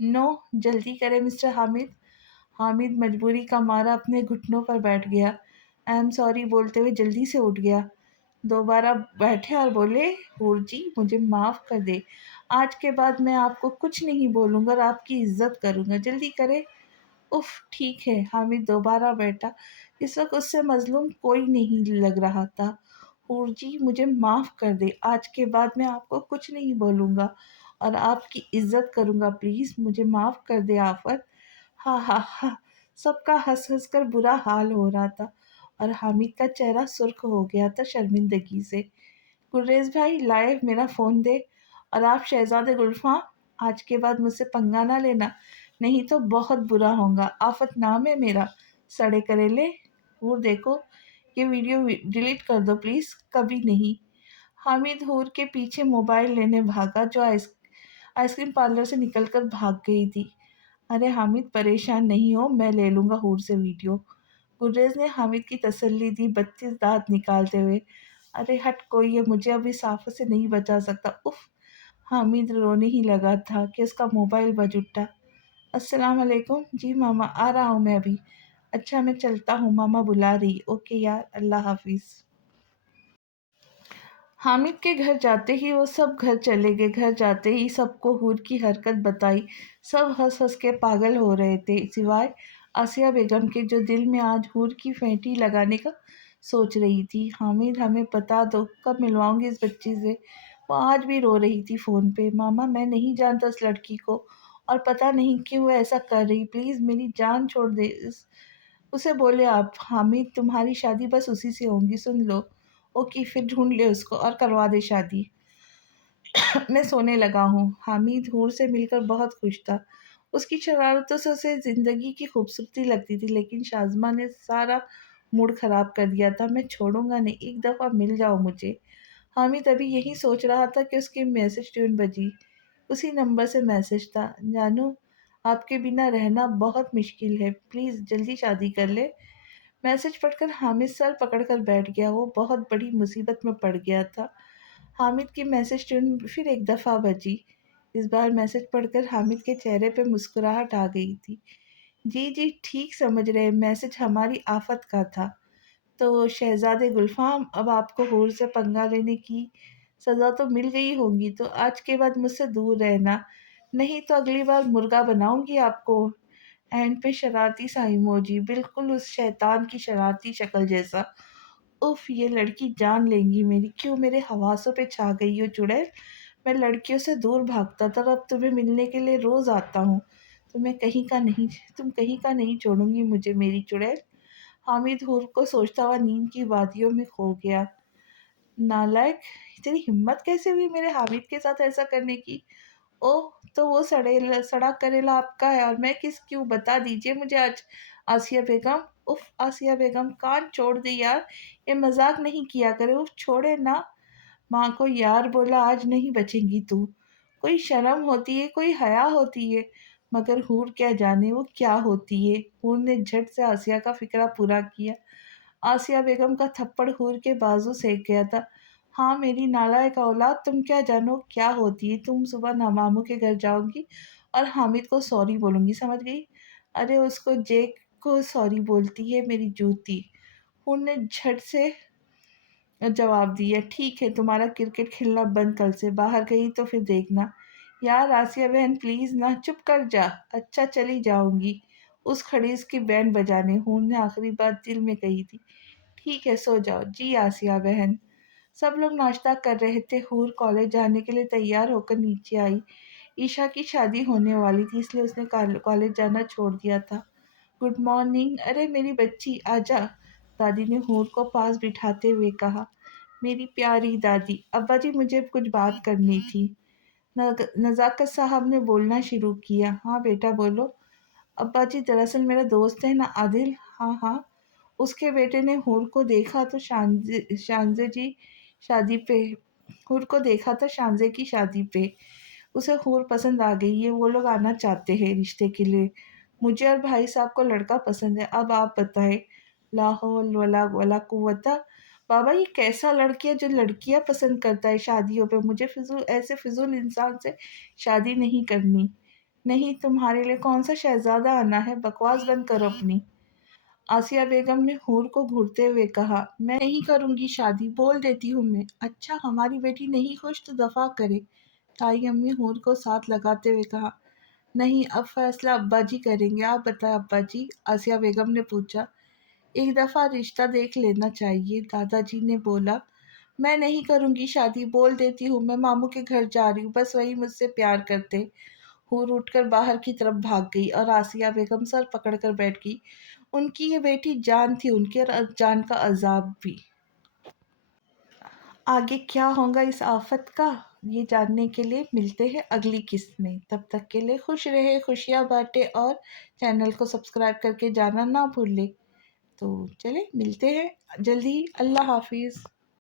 नो, जल्दी करें मिस्टर हामिद। हामिद मजबूरी का मारा अपने घुटनों पर बैठ गया। आई एम सॉरी बोलते हुए जल्दी से उठ गया। दोबारा बैठे और बोले, हूर जी मुझे माफ़ कर दे, आज के बाद मैं आपको कुछ नहीं बोलूँगा और आपकी इज्जत करूँगा, जल्दी करें। उफ ठीक है। हामिद दोबारा बैठा। इस वक्त उससे मजलूम कोई नहीं लग रहा था। हूर जी मुझे माफ़ कर दे, आज के बाद मैं आपको कुछ नहीं बोलूँगा और आपकी इज्जत करूँगा, प्लीज़ मुझे माफ़ कर दे आफत। हा हा हा, सबका हंस हंस कर बुरा हाल हो रहा था, और हामिद का चेहरा सुर्ख हो गया था शर्मिंदगी से। गुर्रेज भाई लाइव मेरा फ़ोन दे। और आप शहज़ादे गुलफ़ाम, आज के बाद मुझसे पंगा ना लेना, नहीं तो बहुत बुरा होगा। आफ़त नाम है मेरा, सड़े करेले। हूर देखो, ये वीडियो डिलीट कर दो प्लीज़। कभी नहीं। हामिद हूर के पीछे मोबाइल लेने भागा, जो आइसक्रीम पार्लर से निकलकर भाग गई थी। अरे हामिद परेशान नहीं हो, मैं ले लूँगा हूर से वीडियो। गुर्रेज ने हामिद की तसल्ली दी, 32 दांत निकालते हुए। अरे हट, कोई ये मुझे अभी साफे से नहीं बचा सकता। उफ। हामिद रोने ही लगा था कि उसका मोबाइल बज उठा। अस्सलाम वालेकुम। जी मामा, आ रहा हूँ मैं अभी। अच्छा मैं चलता हूँ, मामा बुला रही। ओके यार, अल्लाह हाफिज़। हामिद के घर जाते ही वो सब घर चले गए। घर जाते ही सबको हूर की हरकत बताई। सब हंस हंस के पागल हो रहे थे, सिवाय आसिया बेगम के, जो दिल में आज हूर की फेंटी लगाने का सोच रही थी। हामिद हमें बता दो, कब मिलवाऊंगी इस बच्ची से। वो आज भी रो रही थी फ़ोन पे। मामा मैं नहीं जानता इस लड़की को, और पता नहीं क्यों वो ऐसा कर रही। प्लीज़ मेरी जान छोड़ दे उसे बोले आप। हामिद तुम्हारी शादी बस उसी से होगी, सुन लो। ओके फिर ढूंढ ले उसको और करवा दे शादी। मैं सोने लगा हूँ। हामिद हूर से मिलकर बहुत खुश था। उसकी शरारतों से उसे ज़िंदगी की खूबसूरती लगती थी, लेकिन शाज़मा ने सारा मूड ख़राब कर दिया था। मैं छोड़ूंगा नहीं, एक दफ़ा मिल जाओ मुझे। हामिद अभी यही सोच रहा था कि उसकी मैसेज ट्यून बजी। उसी नंबर से मैसेज था। जानू, आपके बिना रहना बहुत मुश्किल है, प्लीज़ जल्दी शादी कर ले। मैसेज पढ़कर हामिद सर पकड़कर बैठ गया। वो बहुत बड़ी मुसीबत में पड़ गया था। हामिद की मैसेज ट्यून फिर एक दफ़ा बजी। इस बार मैसेज पढ़कर हामिद के चेहरे पे मुस्कुराहट आ गई थी। जी जी, ठीक समझ रहे, मैसेज हमारी आफत का था। तो शहज़ादे गुलफ़ाम, अब आपको हूर से पंगा लेने की सज़ा तो मिल गई होगी, तो आज के बाद मुझसे दूर रहना, नहीं तो अगली बार मुर्गा बनाऊंगी आपको। एंड पे शरारती सा इमोजी, बिल्कुल उस शैतान की शरारती शक्ल जैसा। उफ, ये लड़की जान लेंगी मेरी। क्यों मेरे हवासों पे छा गई हो चुड़ैल। मैं लड़कियों से दूर भागता था, अब तुम्हें मिलने के लिए रोज़ आता हूँ। तुम्हें कहीं का नहीं तुम कहीं का नहीं छोड़ूंगी मुझे, मेरी चुड़ैल। हामिद हूर को सोचता हुआ नींद की वादियों में खो गया। नालायक, तेरी हिम्मत कैसे हुई मेरे हामिद के साथ ऐसा करने की। ओह, तो वो सड़ा करेला आपका है, और मैं किस क्यों, बता दीजिए मुझे आज। आसिया बेगम। उफ आसिया बेगम, कान छोड़ दे यार, ये मजाक नहीं किया करे। उफ छोड़े ना। माँ को यार बोला, आज नहीं बचेंगी तू। कोई शर्म होती है, कोई हया होती है। मगर हूर क्या जाने वो क्या होती है। हूर ने झट से आसिया का फिक्रा पूरा किया। आसिया बेगम का थप्पड़ हूर के बाजू सेक गया था। हाँ मेरी नालायक औलाद, तुम क्या जानो क्या होती है। तुम सुबह मामू के घर जाओगी और हामिद को सॉरी बोलूंगी, समझ गई। अरे उसको जेक को सॉरी बोलती है मेरी जूती। हूर ने झट से जवाब दिया। ठीक है, तुम्हारा क्रिकेट खेलना बंद, कल से बाहर गई तो फिर देखना। यार आसिया बहन प्लीज़ ना, चुप कर जा। अच्छा चली जाऊंगी उस खड़ीस की बैंड बजाने, हूर ने आखिरी बात दिल में कही थी। ठीक है सो जाओ जी आसिया बहन। सब लोग नाश्ता कर रहे थे। हूर कॉलेज जाने के लिए तैयार होकर नीचे आई। ईशा की शादी होने वाली थी, इसलिए उसने कॉलेज जाना छोड़ दिया था। Good morning. अरे मेरी बच्ची आजा, दादी ने हूर को पास बिठाते हुए कहा। मेरी प्यारी दादी। अब्बा जी मुझे कुछ बात करनी थी। नज़ाकत साहब ने बोलना शुरू किया। हाँ बेटा बोलो। अब्बा जी दरअसल मेरा दोस्त है ना आदिल। हाँ हाँ। उसके बेटे ने हूर को देखा तो शानजे जी शादी पे हूर को देखा था शानजे की शादी पे। उसे हूर पसंद आ गई है, वो लोग आना चाहते हैं रिश्ते के लिए। मुझे और भाई साहब को लड़का पसंद है, अब आप बताएं। ला हौल वला वला कुव्वता। बाबा ये कैसा लड़की है जो लड़कियां पसंद करता है शादियों पे। मुझे फिजूल इंसान से शादी नहीं करनी। नहीं, तुम्हारे लिए कौन सा शहजादा आना है, बकवास बंद करो अपनी। आसिया बेगम ने हूर को घूरते हुए कहा। मैं नहीं करूंगी शादी, बोल देती हूँ मैं। अच्छा हमारी बेटी नहीं खुश तो दफा करे, ताई अम्मी हूर को साथ लगाते हुए कहा। नहीं, अब फैसला अब्बा जी करेंगे, आप बताएं अब्बा जी, आसिया बेगम ने पूछा। एक दफ़ा रिश्ता देख लेना चाहिए, दादाजी ने बोला। मैं नहीं करूंगी शादी, बोल देती हूँ। मैं मामू के घर जा रही हूँ, बस वही मुझसे प्यार करते। हूर उठकर बाहर की तरफ भाग गई और आसिया बेगम सर पकड़कर बैठ गई। उनकी ये बेटी जान थी उनकी, और जान का अजाब भी। آگے کیا ہوگا اس آفت کا، یہ جاننے کے لیے ملتے ہیں اگلی قسط میں۔ تب تک کے لیے خوش رہے، خوشیاں بانٹے، اور چینل کو سبسکرائب کر کے جانا نہ بھولے۔ تو چلے ملتے ہیں جلدی، اللہ حافظ۔